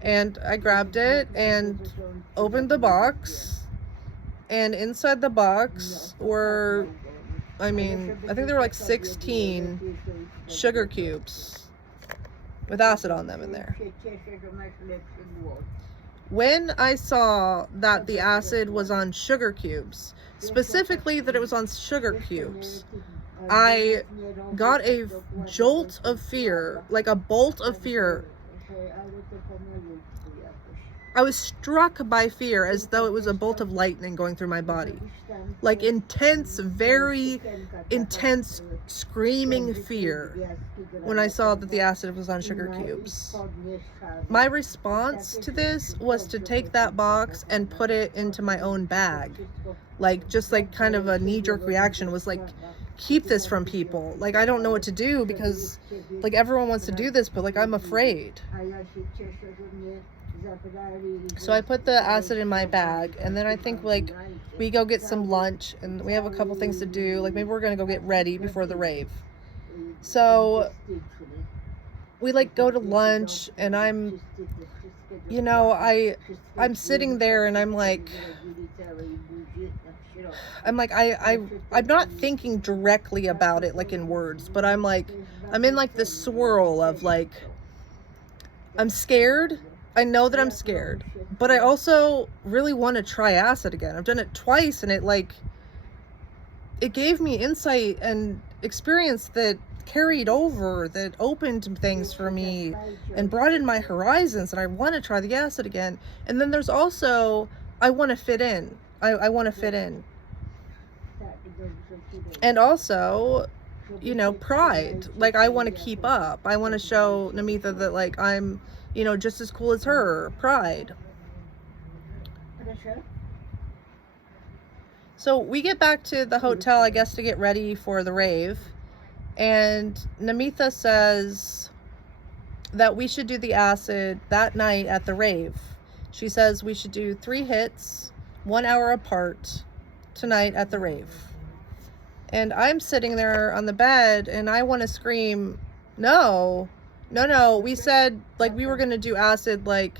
And I grabbed it and opened the box, and inside the box were, I think there were like 16 sugar cubes with acid on them in there. When I saw that the acid was on sugar cubes, specifically that it was on sugar cubes, I got a jolt of fear, like a bolt of fear. I was struck by fear as though it was a bolt of lightning going through my body. Like intense, very intense, screaming fear when I saw that the acid was on sugar cubes. My response to this was to take that box and put it into my own bag. Like, just like kind of a knee-jerk reaction was like, keep this from people. Like, I don't know what to do because like everyone wants to do this, but like I'm afraid. So I put the acid in my bag, and then I think like we go get some lunch, and we have a couple things to do. Like maybe we're gonna go get ready before the rave. So we like go to lunch, and I'm sitting there, and I'm not thinking directly about it like in words, but I'm in like this swirl of like, I'm scared. I know that I'm scared, but I also really want to try acid again. I've done it twice, and it gave me insight and experience that carried over, that opened things for me and broadened my horizons, and I want to try the acid again. And then there's also, I want to fit in. I want to fit in. And also, pride. Like, I want to keep up. I want to show Namitha that like I'm just as cool as her. Pride. So we get back to the hotel, I guess, to get ready for the rave, and Namitha says that we should do the acid that night at the rave. She says we should do 3 hits, 1 hour apart, tonight at the rave. And I'm sitting there on the bed, and I want to scream, no, we said like we were going to do acid like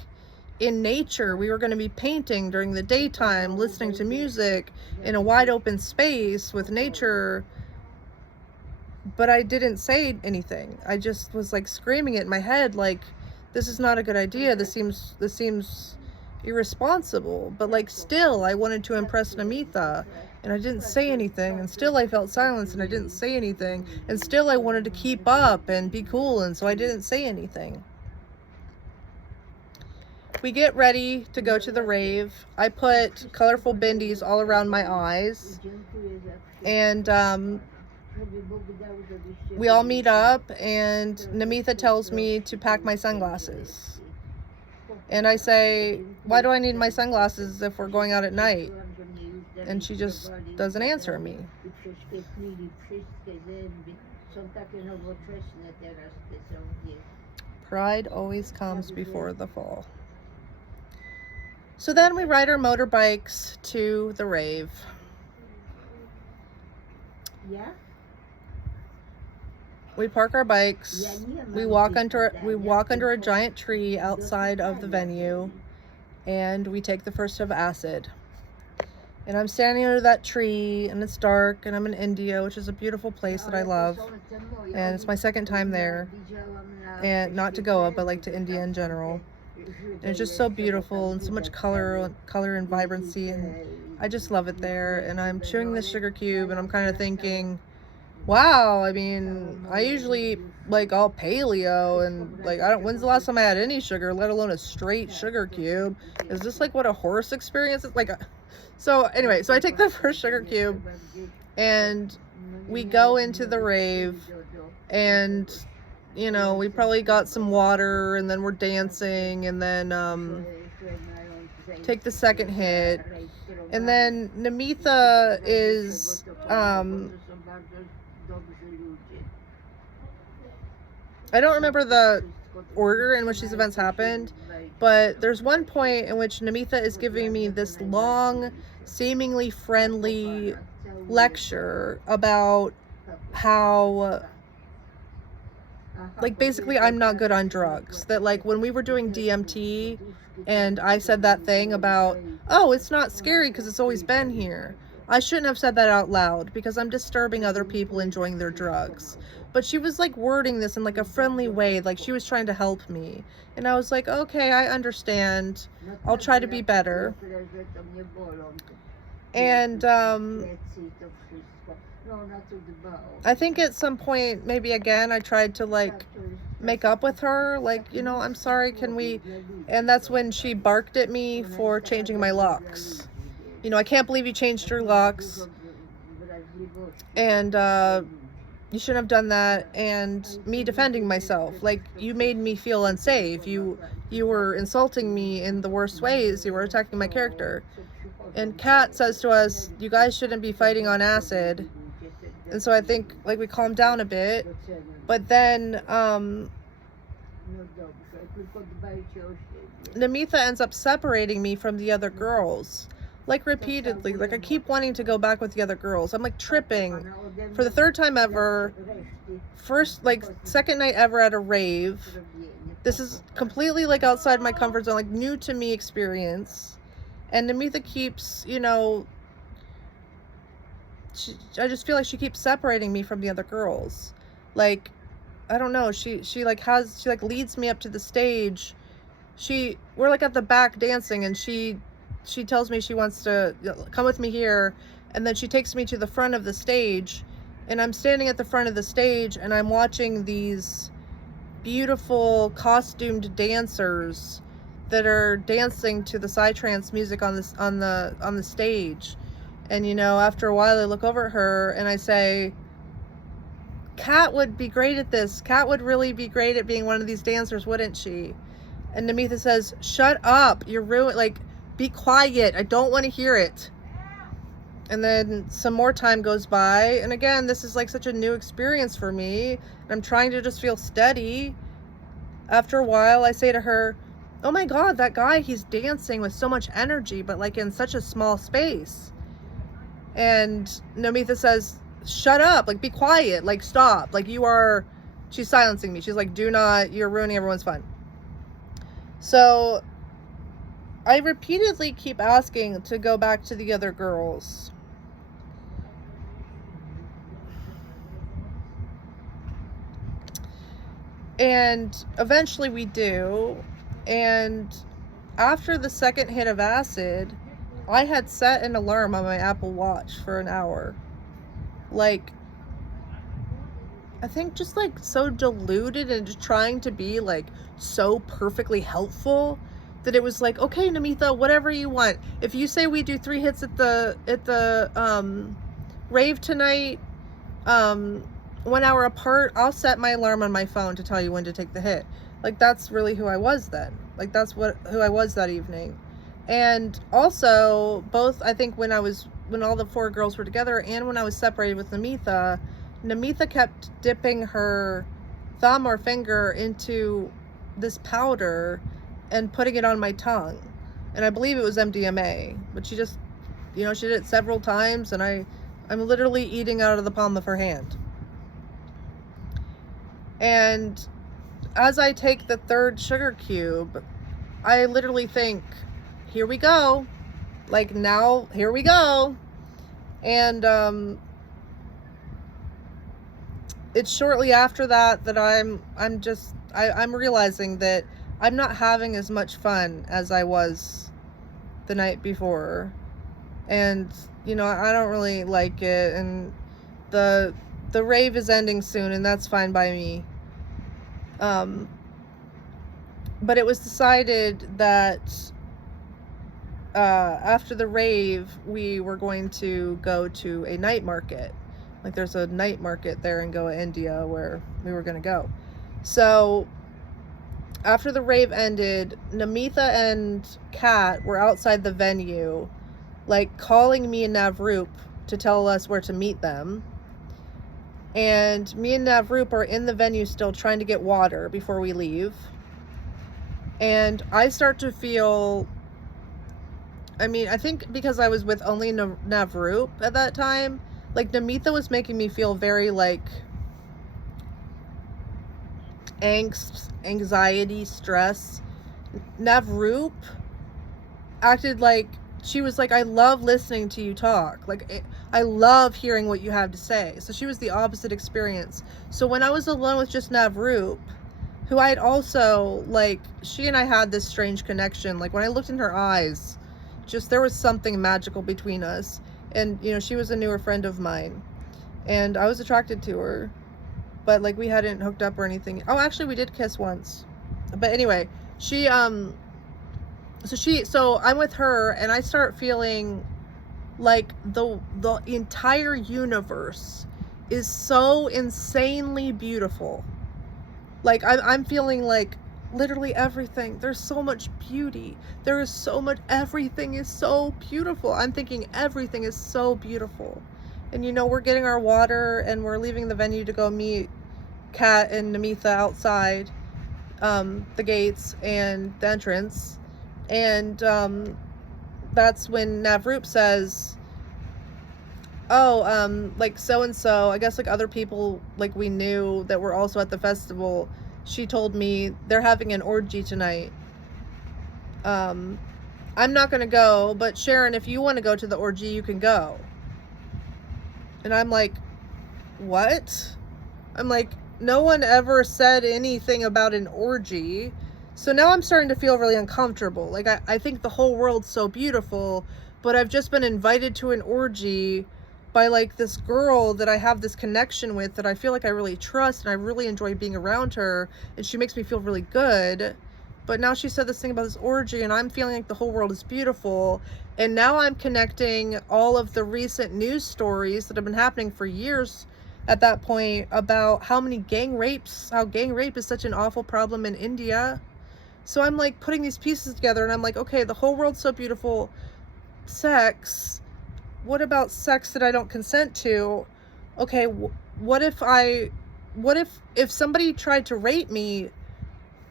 in nature. We were going to be painting during the daytime, listening to music in a wide open space with nature. But I didn't say anything. I just was like screaming it in my head like, this is not a good idea. This seems irresponsible. But like still I wanted to impress Namitha, and I didn't say anything, and still I felt silence and I didn't say anything, and still I wanted to keep up and be cool, and so I didn't say anything. We get ready to go to the rave. I put colorful bindies all around my eyes, and we all meet up, and Namitha tells me to pack my sunglasses. And I say, why do I need my sunglasses if we're going out at night? And she just doesn't answer me. Pride always comes before the fall. So then we ride our motorbikes to the rave. Yeah. We park our bikes. We walk under a giant tree outside of the venue, and we take the first of acid. And I'm standing under that tree, and it's dark, and I'm in India, which is a beautiful place that I love. And it's my second time there, and not to Goa, but like to India in general. And it's just so beautiful and so much color and vibrancy, and I just love it there. And I'm chewing this sugar cube and I'm kind of thinking, wow, I mean, I usually eat like all paleo, and like I don't, when's the last time I had any sugar, let alone a straight sugar cube? Is this like what a horse experience is like? So anyway, so I take the first sugar cube and we go into the rave, and you know, we probably got some water, and then we're dancing, and then take the second hit, and then Namitha is I don't remember the order in which these events happened, but there's one point in which Namitha is giving me this long, seemingly friendly lecture about how, like, basically I'm not good on drugs. That, like, when we were doing DMT and I said that thing about, oh, it's not scary because it's always been here, I shouldn't have said that out loud because I'm disturbing other people enjoying their drugs. But she was like wording this in like a friendly way, like she was trying to help me. And I was like, okay, I understand. I'll try to be better. And I think at some point, maybe again, I tried to like make up with her, like, you know, I'm sorry, can we? And that's when she barked at me for changing my locks. You know, I can't believe you changed your locks, and you shouldn't have done that. And me defending myself, like, you made me feel unsafe. You were insulting me in the worst ways. You were attacking my character. And Kat says to us, you guys shouldn't be fighting on acid. And so I think, like, we calmed down a bit. But then Namitha ends up separating me from the other girls, like, repeatedly. Like, I keep wanting to go back with the other girls. I'm like tripping for the third time ever. First, like, second night ever at a rave. This is completely like outside my comfort zone, like new to me experience. And Namitha keeps, you know, I just feel like she keeps separating me from the other girls. Like, I don't know, she like leads me up to the stage. We're like at the back dancing, and she tells me she wants to come with me here, and then she takes me to the front of the stage, and I'm standing at the front of the stage, and I'm watching these beautiful costumed dancers that are dancing to the psytrance music on the stage. And, you know, after a while I look over at her and I say, Kat would be great at this. Kat would really be great at being one of these dancers, wouldn't she? And Namitha says, shut up, you're like, be quiet, I don't want to hear it. And then some more time goes by, and again, this is like such a new experience for me. I'm trying to just feel steady. After a while, I say to her, oh my God, that guy, he's dancing with so much energy, but like in such a small space. And Namitha says, shut up, like, be quiet, like, stop, like, she's silencing me. She's like, do not, you're ruining everyone's fun. So I repeatedly keep asking to go back to the other girls. And eventually we do. And after the second hit of acid, I had set an alarm on my Apple Watch for an hour. Like, I think just like so deluded and just trying to be like so perfectly helpful that it was like, okay, Namitha, whatever you want. If you say we do 3 hits at the rave tonight, 1 hour apart, I'll set my alarm on my phone to tell you when to take the hit. Like, that's really who I was then. Like, that's who I was that evening. And also, both, I think when all the 4 girls were together and when I was separated with Namitha kept dipping her thumb or finger into this powder and putting it on my tongue. And I believe it was MDMA, but she just, you know, she did it several times, and I'm literally eating out of the palm of her hand. And as I take the 3rd sugar cube, I literally think, here we go. Like, now, here we go. And it's shortly after that I'm realizing that I'm not having as much fun as I was the night before. And, you know, I don't really like it, and the rave is ending soon, and that's fine by me. But it was decided that after the rave, we were going to go to a night market. Like, there's a night market there in Goa, India, where we were going to go. So after the rave ended, Namitha and Kat were outside the venue, like, calling me and Navroop to tell us where to meet them. And me and Navroop are in the venue still trying to get water before we leave. And I start to feel, I mean, I think because I was with only Navroop at that time, like, Namitha was making me feel very, like, angst, anxiety, stress. Navroop acted like, she was like, I love listening to you talk. Like, I love hearing what you have to say. So she was the opposite experience. So when I was alone with just Navroop, who I had also, like, she and I had this strange connection. Like, when I looked in her eyes, just, there was something magical between us. And, you know, she was a newer friend of mine, and I was attracted to her, but, like, we hadn't hooked up or anything. Oh, actually, we did kiss once. But anyway, so I'm with her, and I start feeling like the entire universe is so insanely beautiful. Like, I'm feeling like literally everything, there's so much beauty, there is so much, everything is so beautiful. I'm thinking everything is so beautiful. And, you know, we're getting our water, and we're leaving the venue to go meet Kat and Namitha outside the gates and the entrance. And that's when Navroop says, oh, like, so-and-so, I guess, like, other people, like, we knew that were also at the festival, she told me they're having an orgy tonight. I'm not gonna go, but Sheryn, if you want to go to the orgy, you can go. And I'm like, what? I'm like, no one ever said anything about an orgy. So now I'm starting to feel really uncomfortable. Like, I think the whole world's so beautiful, but I've just been invited to an orgy by, like, this girl that I have this connection with, that I feel like I really trust, and I really enjoy being around her, and she makes me feel really good. But now she said this thing about this orgy, and I'm feeling like the whole world is beautiful. And now I'm connecting all of the recent news stories that have been happening for years at that point about how gang rape is such an awful problem in India. So I'm, like, putting these pieces together, and I'm like, okay, the whole world's so beautiful. Sex. What about sex that I don't consent to? Okay, what if somebody tried to rape me,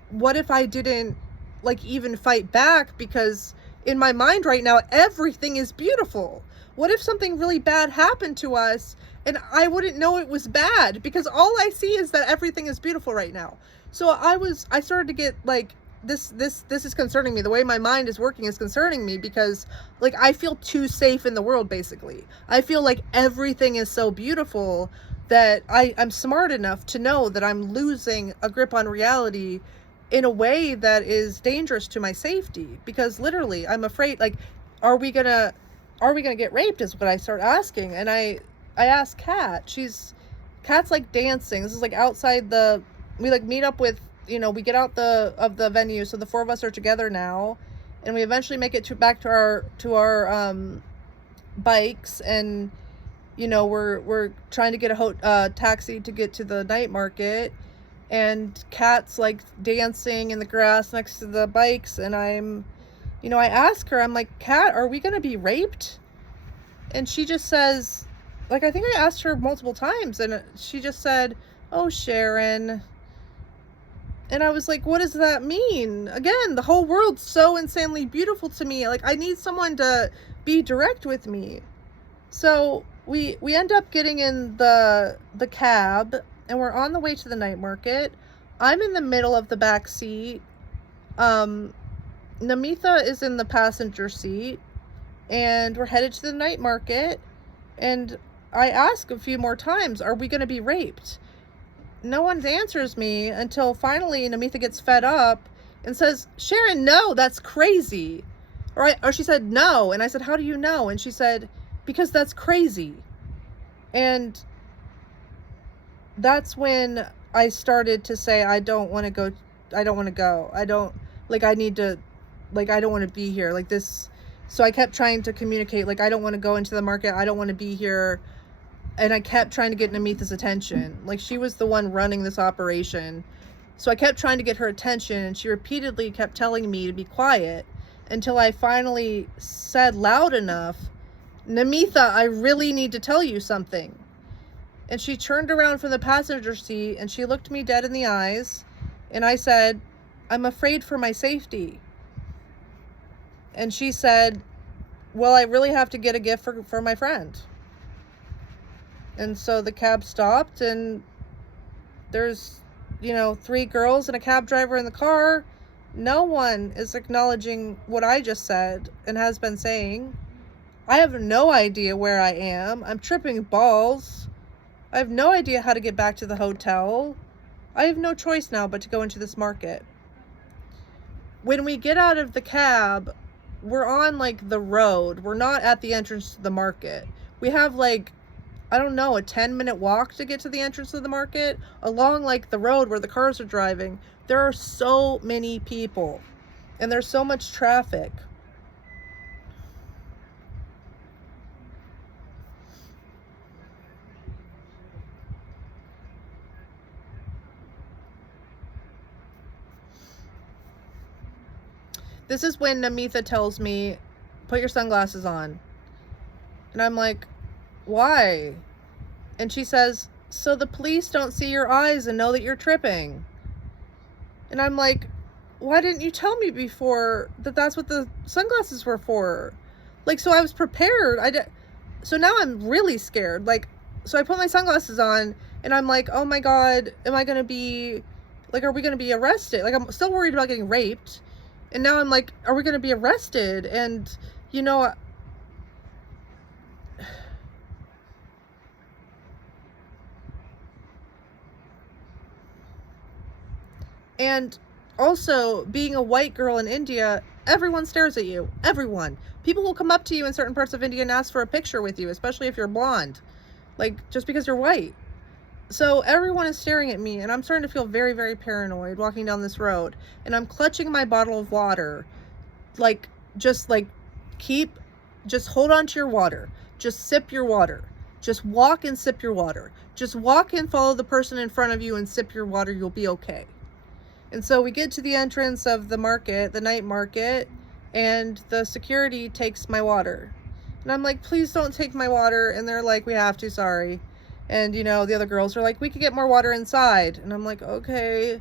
what if I didn't, like, even fight back? Because in my mind right now, everything is beautiful. What if something really bad happened to us and I wouldn't know it was bad, because all I see is that everything is beautiful right now? So I started to get, like, this is concerning me. The way my mind is working is concerning me, because, like, I feel too safe in the world, basically. I feel like everything is so beautiful that I'm smart enough to know that I'm losing a grip on reality in a way that is dangerous to my safety. Because literally, I'm afraid, like, are we gonna get raped, is what I start asking. And I asked Kat. Kat's, like, dancing. This is, like, outside we, like, meet up with, you know, we get out of the venue, so the four of us are together now, and we eventually make it back to our bikes, and, you know, we're trying to get a taxi to get to the night market, and Kat's, like, dancing in the grass next to the bikes, and I ask her, I'm like, Kat, are we gonna be raped? And she just says, like, I think I asked her multiple times, and she just said, oh, Sheryn. And I was like, what does that mean? Again, the whole world's so insanely beautiful to me. Like, I need someone to be direct with me. So we end up getting in the cab, and we're on the way to the night market. I'm in the middle of the back seat. Namitha is in the passenger seat, and we're headed to the night market. And I ask a few more times, are we going to be raped? No one answers me until finally Namitha gets fed up and says, Sheryn, no, that's crazy. Or she said, no. And I said, how do you know? And she said, because that's crazy. And that's when I started to say, I don't want to go. I don't want to go. I don't, like, I need to, like, I don't want to be here. Like this. So I kept trying to communicate, like, I don't want to go into the market. I don't want to be here. And I kept trying to get Namitha's attention. Like, she was the one running this operation. So I kept trying to get her attention, and she repeatedly kept telling me to be quiet until I finally said loud enough, Namitha, I really need to tell you something. And she turned around from the passenger seat and she looked me dead in the eyes. And I said, I'm afraid for my safety. And she said, well, I really have to get a gift for my friend. And so the cab stopped, and there's, 3 girls and a cab driver in the car. No one is acknowledging what I just said and has been saying. I have no idea where I am. I'm tripping balls. I have no idea how to get back to the hotel. I have no choice now but to go into this market. When we get out of the cab, we're on, like, the road. We're not at the entrance to the market. We have, like, I don't know, a 10-minute walk to get to the entrance of the market. Along, like, the road where the cars are driving, there are so many people. And there's so much traffic. This is when Namitha tells me, put your sunglasses on. And I'm like, why? And she says, so the police don't see your eyes and know that you're tripping. And I'm like, why didn't you tell me before that that's what the sunglasses were for? Like, so I was prepared. So now I'm really scared. Like, so I put my sunglasses on and I'm like, oh my God, am I going to be, like, are we going to be arrested? Like, I'm still worried about getting raped. And now I'm like, are we going to be arrested? And, and also, being a white girl in India, everyone stares at you. Everyone. People will come up to you in certain parts of India and ask for a picture with you, especially if you're blonde. Like, just because you're white. So everyone is staring at me, and I'm starting to feel very, very paranoid walking down this road. And I'm clutching my bottle of water. Like, just hold on to your water. Just sip your water. Just walk and sip your water. Just walk and follow the person in front of you and sip your water. You'll be okay. And so we get to the entrance of the market, the night market, and the security takes my water. And I'm like, please don't take my water. And they're like, we have to, sorry. And, the other girls are like, we could get more water inside. And I'm like, okay.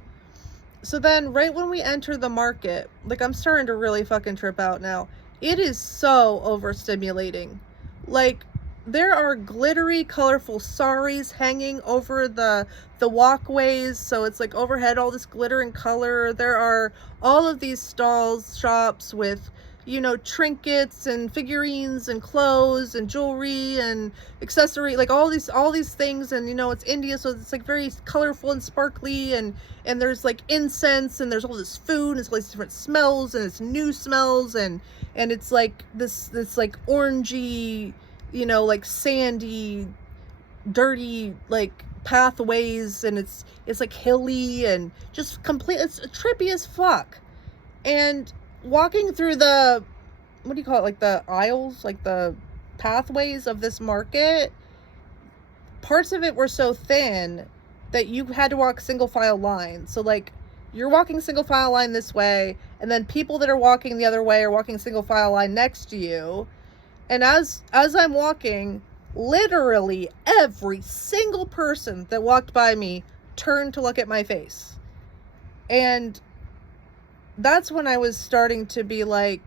So then right when we enter the market, like, I'm starting to really fucking trip out now. It is so overstimulating. Like, there are glittery, colorful saris hanging over the walkways. So it's like overhead, all this glitter and color. There are all of these stalls, shops with, trinkets and figurines and clothes and jewelry and accessory, like all these things. And, it's India, so it's like very colorful and sparkly, and there's like incense, and there's all this food, and it's all these different smells, and it's new smells, and it's like this like orangey, like sandy, dirty, like pathways, and it's like hilly and just complete, it's trippy as fuck. And walking through the, what do you call it, like the aisles, like the pathways of this market, parts of it were so thin that you had to walk single file line. So like, you're walking single file line this way, and then people that are walking the other way are walking single file line next to you. And as I'm walking, literally every single person that walked by me turned to look at my face. And that's when I was starting to be like,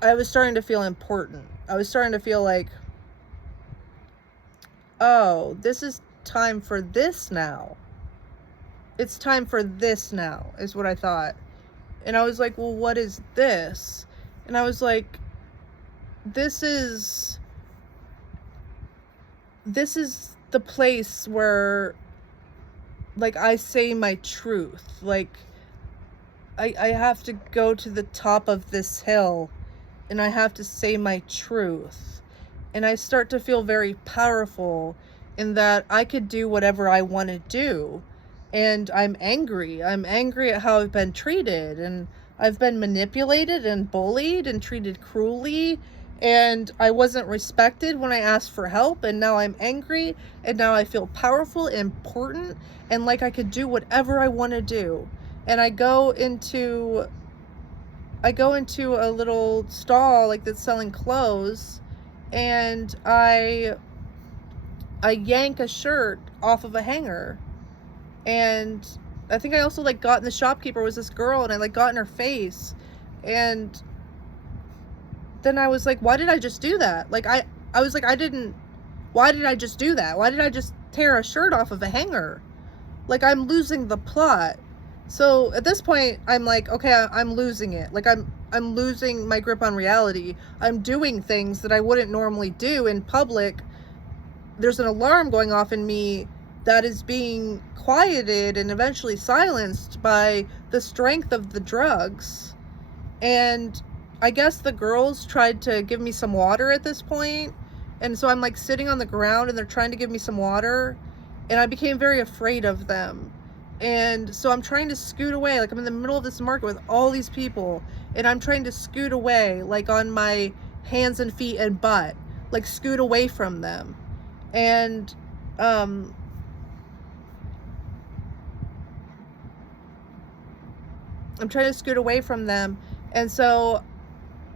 I was starting to feel important. I was starting to feel like, oh, this is time for this now. It's time for this now, is what I thought. And I was like, well, what is this? And I was like, this is the place where, like, I say my truth. Like, I have to go to the top of this hill and I have to say my truth. And I start to feel very powerful in that I could do whatever I want to do. And I'm angry. I'm angry at how I've been treated, and I've been manipulated and bullied and treated cruelly. And I wasn't respected when I asked for help. And now I'm angry. And now I feel powerful, important, and like I could do whatever I want to do. And I go into a little stall like that's selling clothes, and I yank a shirt off of a hanger. And I think I also like got in the shopkeeper was this girl, and I like got in her face. And then I was like, why did I just do that? Like I was like, why did I just do that? Why did I just tear a shirt off of a hanger? Like, I'm losing the plot. So at this point, I'm like, okay, I'm losing it. Like, I'm losing my grip on reality. I'm doing things that I wouldn't normally do in public. There's an alarm going off in me that is being quieted and eventually silenced by the strength of the drugs. And I guess the girls tried to give me some water at this point. And so I'm like sitting on the ground and they're trying to give me some water. And I became very afraid of them. And so I'm trying to scoot away. Like, I'm in the middle of this market with all these people. And I'm trying to scoot away, like on my hands and feet and butt. Like, scoot away from them. And, I'm trying to scoot away from them. And so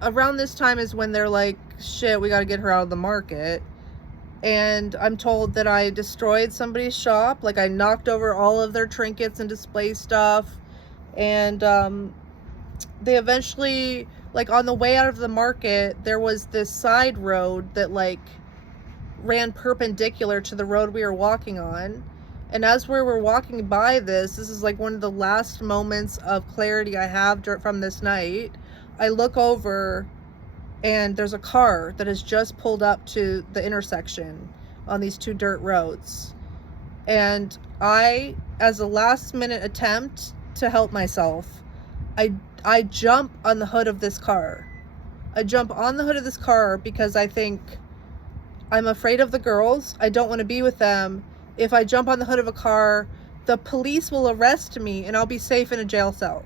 around this time is when they're like, shit, we got to get her out of the market. And I'm told that I destroyed somebody's shop. Like, I knocked over all of their trinkets and display stuff. And they eventually, like, on the way out of the market, there was this side road that like ran perpendicular to the road we were walking on. And as we were walking by this is like one of the last moments of clarity I have from this night. I look over and there's a car that has just pulled up to the intersection on these two dirt roads. And I, as a last minute attempt to help myself, I jump on the hood of this car. I jump on the hood of this car because I think I'm afraid of the girls. I don't want to be with them. If I jump on the hood of a car, the police will arrest me and I'll be safe in a jail cell.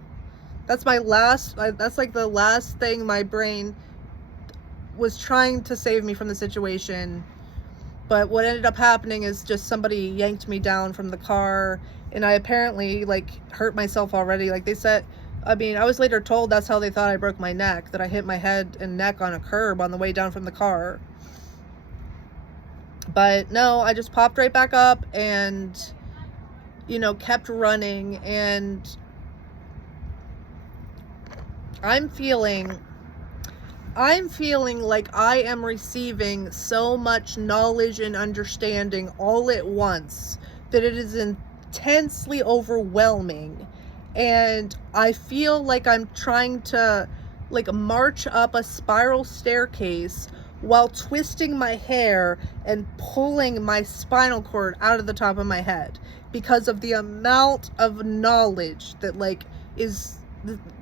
That's like the last thing my brain was trying to save me from the situation. But what ended up happening is just somebody yanked me down from the car, and I apparently like hurt myself already. Like, they said, I mean, I was later told that's how they thought I broke my neck, that I hit my head and neck on a curb on the way down from the car. But no, I just popped right back up and, you know, kept running. And I'm feeling like I am receiving so much knowledge and understanding all at once that it is intensely overwhelming. And I feel like I'm trying to like march up a spiral staircase while twisting my hair and pulling my spinal cord out of the top of my head because of the amount of knowledge that like is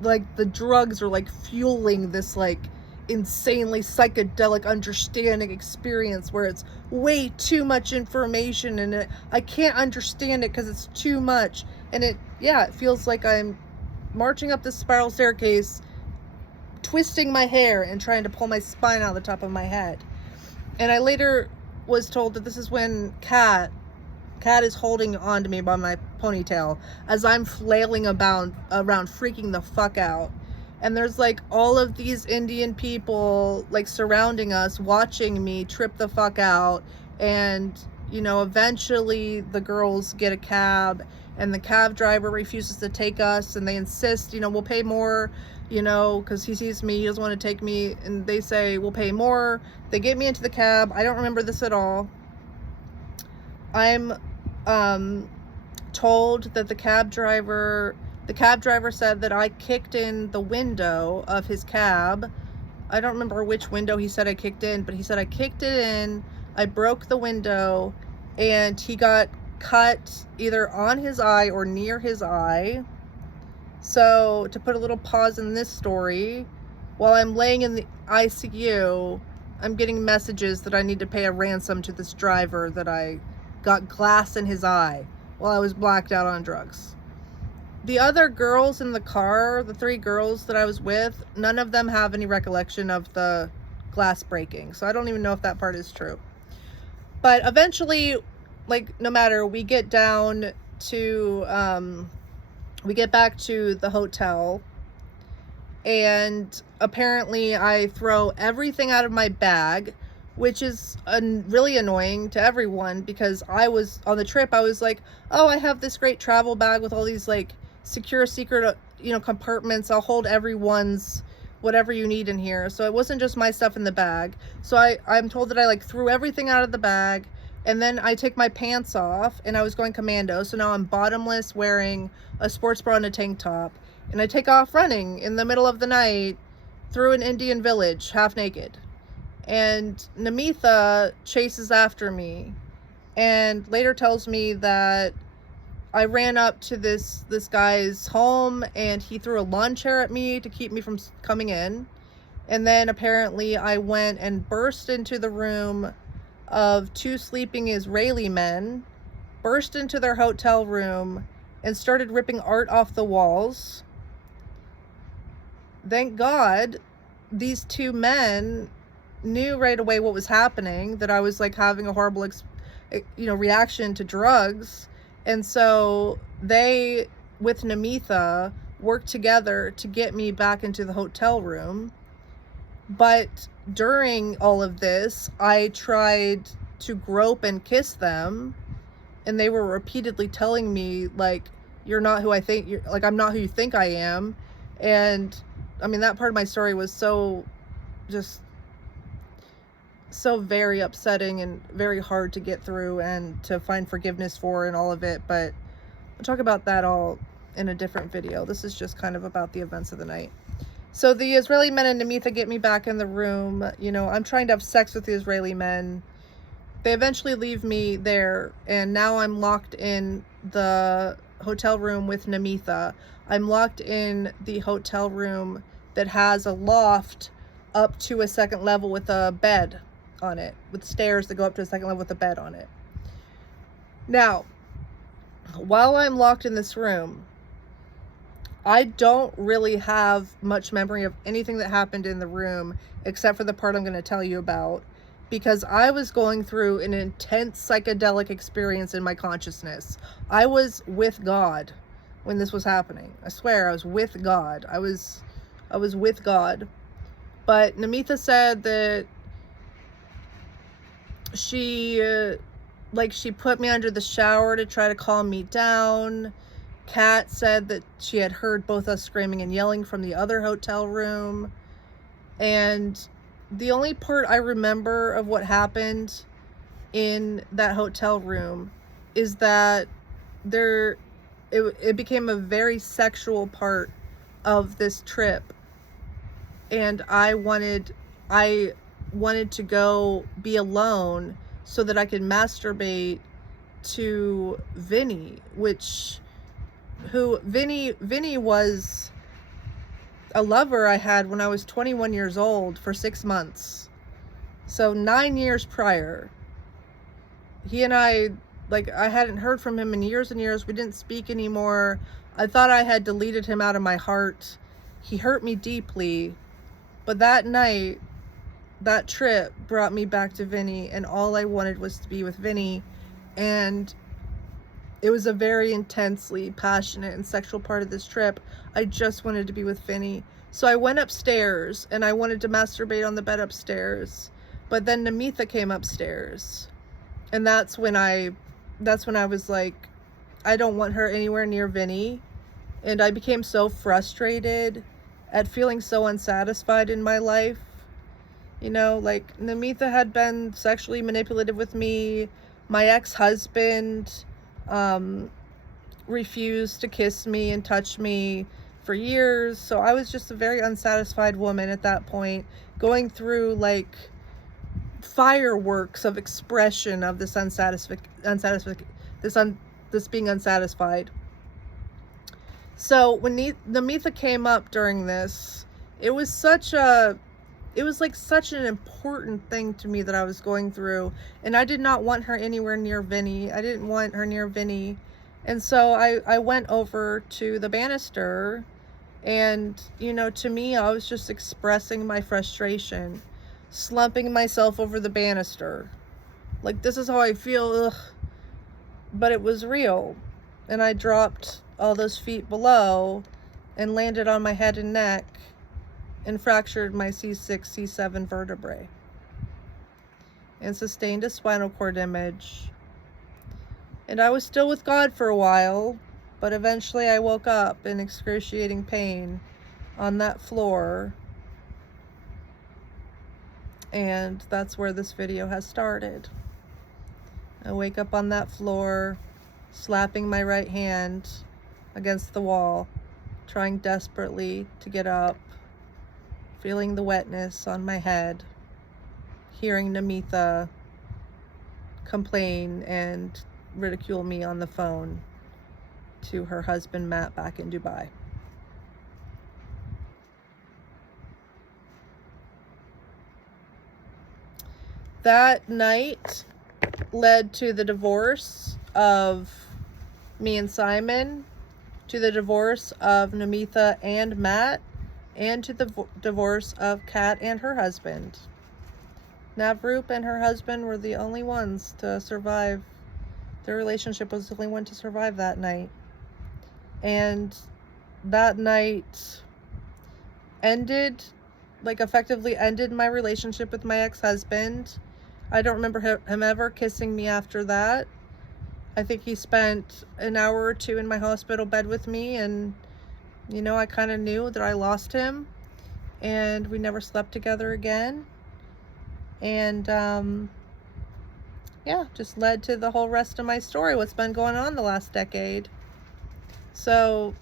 like the drugs are like fueling this like insanely psychedelic understanding experience where it's way too much information, and I can't understand it because it's too much. And it feels like I'm marching up this spiral staircase, twisting my hair and trying to pull my spine out of the top of my head. And I later was told that this is when Kat is holding on to me by my ponytail as I'm flailing around freaking the fuck out. And there's like all of these Indian people like surrounding us, watching me trip the fuck out. And, you know, eventually the girls get a cab and the cab driver refuses to take us, and they insist, you know, we'll pay more, you know, because he sees me, he doesn't want to take me, and they say we'll pay more. They get me into the cab. I don't remember this at all. I'm told that the cab driver said that I kicked in the window of his cab. I don't remember which window he said I kicked in, but he said I kicked it in, I broke the window, and he got cut either on his eye or near his eye. So to put a little pause in this story, while I'm laying in the ICU, I'm getting messages that I need to pay a ransom to this driver that I got glass in his eye while I was blacked out on drugs. The other girls in the car, the 3 girls that I was with, none of them have any recollection of the glass breaking. So I don't even know if that part is true. But eventually, like, no matter, we get down to, we get back to the hotel, and apparently I throw everything out of my bag, which is really annoying to everyone, because I was on the trip, I was like, oh, I have this great travel bag with all these like secure secret, compartments. I'll hold everyone's whatever you need in here. So it wasn't just my stuff in the bag. So I'm told that I like threw everything out of the bag, and then I take my pants off, and I was going commando. So now I'm bottomless, wearing a sports bra and a tank top, and I take off running in the middle of the night through an Indian village, half naked. And Namitha chases after me, and later tells me that I ran up to this guy's home, and he threw a lawn chair at me to keep me from coming in. And then apparently I went and burst into the room of 2 sleeping Israeli men, burst into their hotel room, and started ripping art off the walls. Thank God these 2 men knew right away what was happening, that I was like having a horrible reaction to drugs. And so they, with Namitha, worked together to get me back into the hotel room. But during all of this, I tried to grope and kiss them, and they were repeatedly telling me, like, you're not who I think you're, like, I'm not who you think I am. And I mean, that part of my story was so very upsetting and very hard to get through and to find forgiveness for, and all of it. But I'll talk about that all in a different video. This is just kind of about the events of the night. So the Israeli men and Namitha get me back in the room. I'm trying to have sex with the Israeli men. They eventually leave me there, and now I'm locked in the hotel room with Namitha. I'm locked in the hotel room that has a loft up to a 2nd level with a bed on it, with stairs that go up to a 2nd level with a bed on it. Now, while I'm locked in this room, I don't really have much memory of anything that happened in the room, except for the part I'm going to tell you about, because I was going through an intense psychedelic experience in my consciousness. I was with God when this was happening. I swear, I was with God. I was with God. But Namitha said that she put me under the shower to try to calm me down. Kat said that she had heard both us screaming and yelling from the other hotel room. And the only part I remember of what happened in that hotel room is that it became a very sexual part of this trip. And I wanted to go be alone so that I could masturbate to Vinny, Vinny was a lover I had when I was 21 years old for 6 months. So 9 years prior. He and I hadn't heard from him in years and years. We didn't speak anymore. I thought I had deleted him out of my heart. He hurt me deeply. But that night, that trip brought me back to Vinny, and all I wanted was to be with Vinny. And it was a very intensely passionate and sexual part of this trip. I just wanted to be with Vinny. So I went upstairs, and I wanted to masturbate on the bed upstairs. But then Namitha came upstairs. And that's when I was like, I don't want her anywhere near Vinny. And I became so frustrated at feeling so unsatisfied in my life. Namitha had been sexually manipulative with me. My ex-husband refused to kiss me and touch me for years. So I was just a very unsatisfied woman at that point, going through fireworks of expression of this being unsatisfied. So when Namitha came up during this, it was like such an important thing to me that I was going through, and I did not want her anywhere near Vinny. I didn't want her near Vinny. And so I went over to the banister, and, you know, to me, I was just expressing my frustration, slumping myself over the banister. Like, this is how I feel, ugh. But it was real. And I dropped all those feet below and landed on my head and neck and fractured my C6, C7 vertebrae and sustained a spinal cord damage. And I was still with God for a while, but eventually I woke up in excruciating pain on that floor. And that's where this video has started. I wake up on that floor, slapping my right hand against the wall, trying desperately to get up, feeling the wetness on my head, hearing Namitha complain and ridicule me on the phone to her husband Matt back in Dubai. That night led to the divorce of me and Simon, to the divorce of Namitha and Matt, and to the divorce of Kat and her husband. Navroop and her husband were the only ones to survive. Their relationship was the only one to survive that night. And that night effectively ended my relationship with my ex-husband. I don't remember him ever kissing me after that. I think he spent an hour or two in my hospital bed with me, and, you know, I kind of knew that I lost him, and we never slept together again. And, yeah, just led to the whole rest of my story, what's been going on the last decade. So,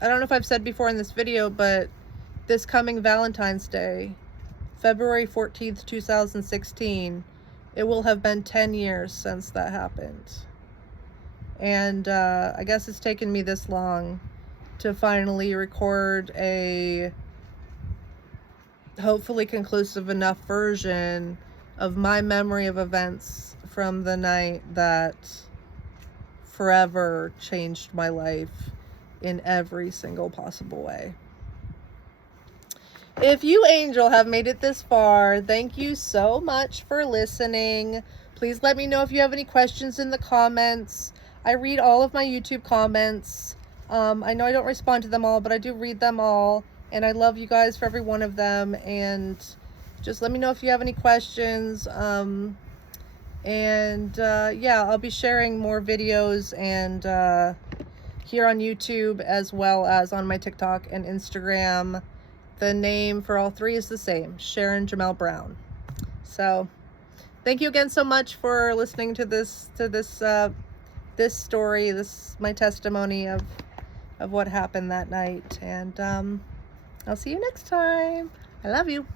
I don't know if I've said before in this video, but this coming Valentine's Day, February 14th, 2016, it will have been 10 years since that happened. And I guess it's taken me this long to finally record a hopefully conclusive enough version of my memory of events from the night that forever changed my life in every single possible way. If you, Angel, have made it this far, thank you so much for listening. Please let me know if you have any questions in the comments. I read all of my YouTube comments. I know I don't respond to them all, but I do read them all. And I love you guys for every one of them. And just let me know if you have any questions. Yeah, I'll be sharing more videos and here on YouTube, as well as on my TikTok and Instagram. The name for all three is the same, Sheryn Jamel Brown. So thank you again so much for listening to this story, my testimony of what happened that night. And I'll see you next time. I love you.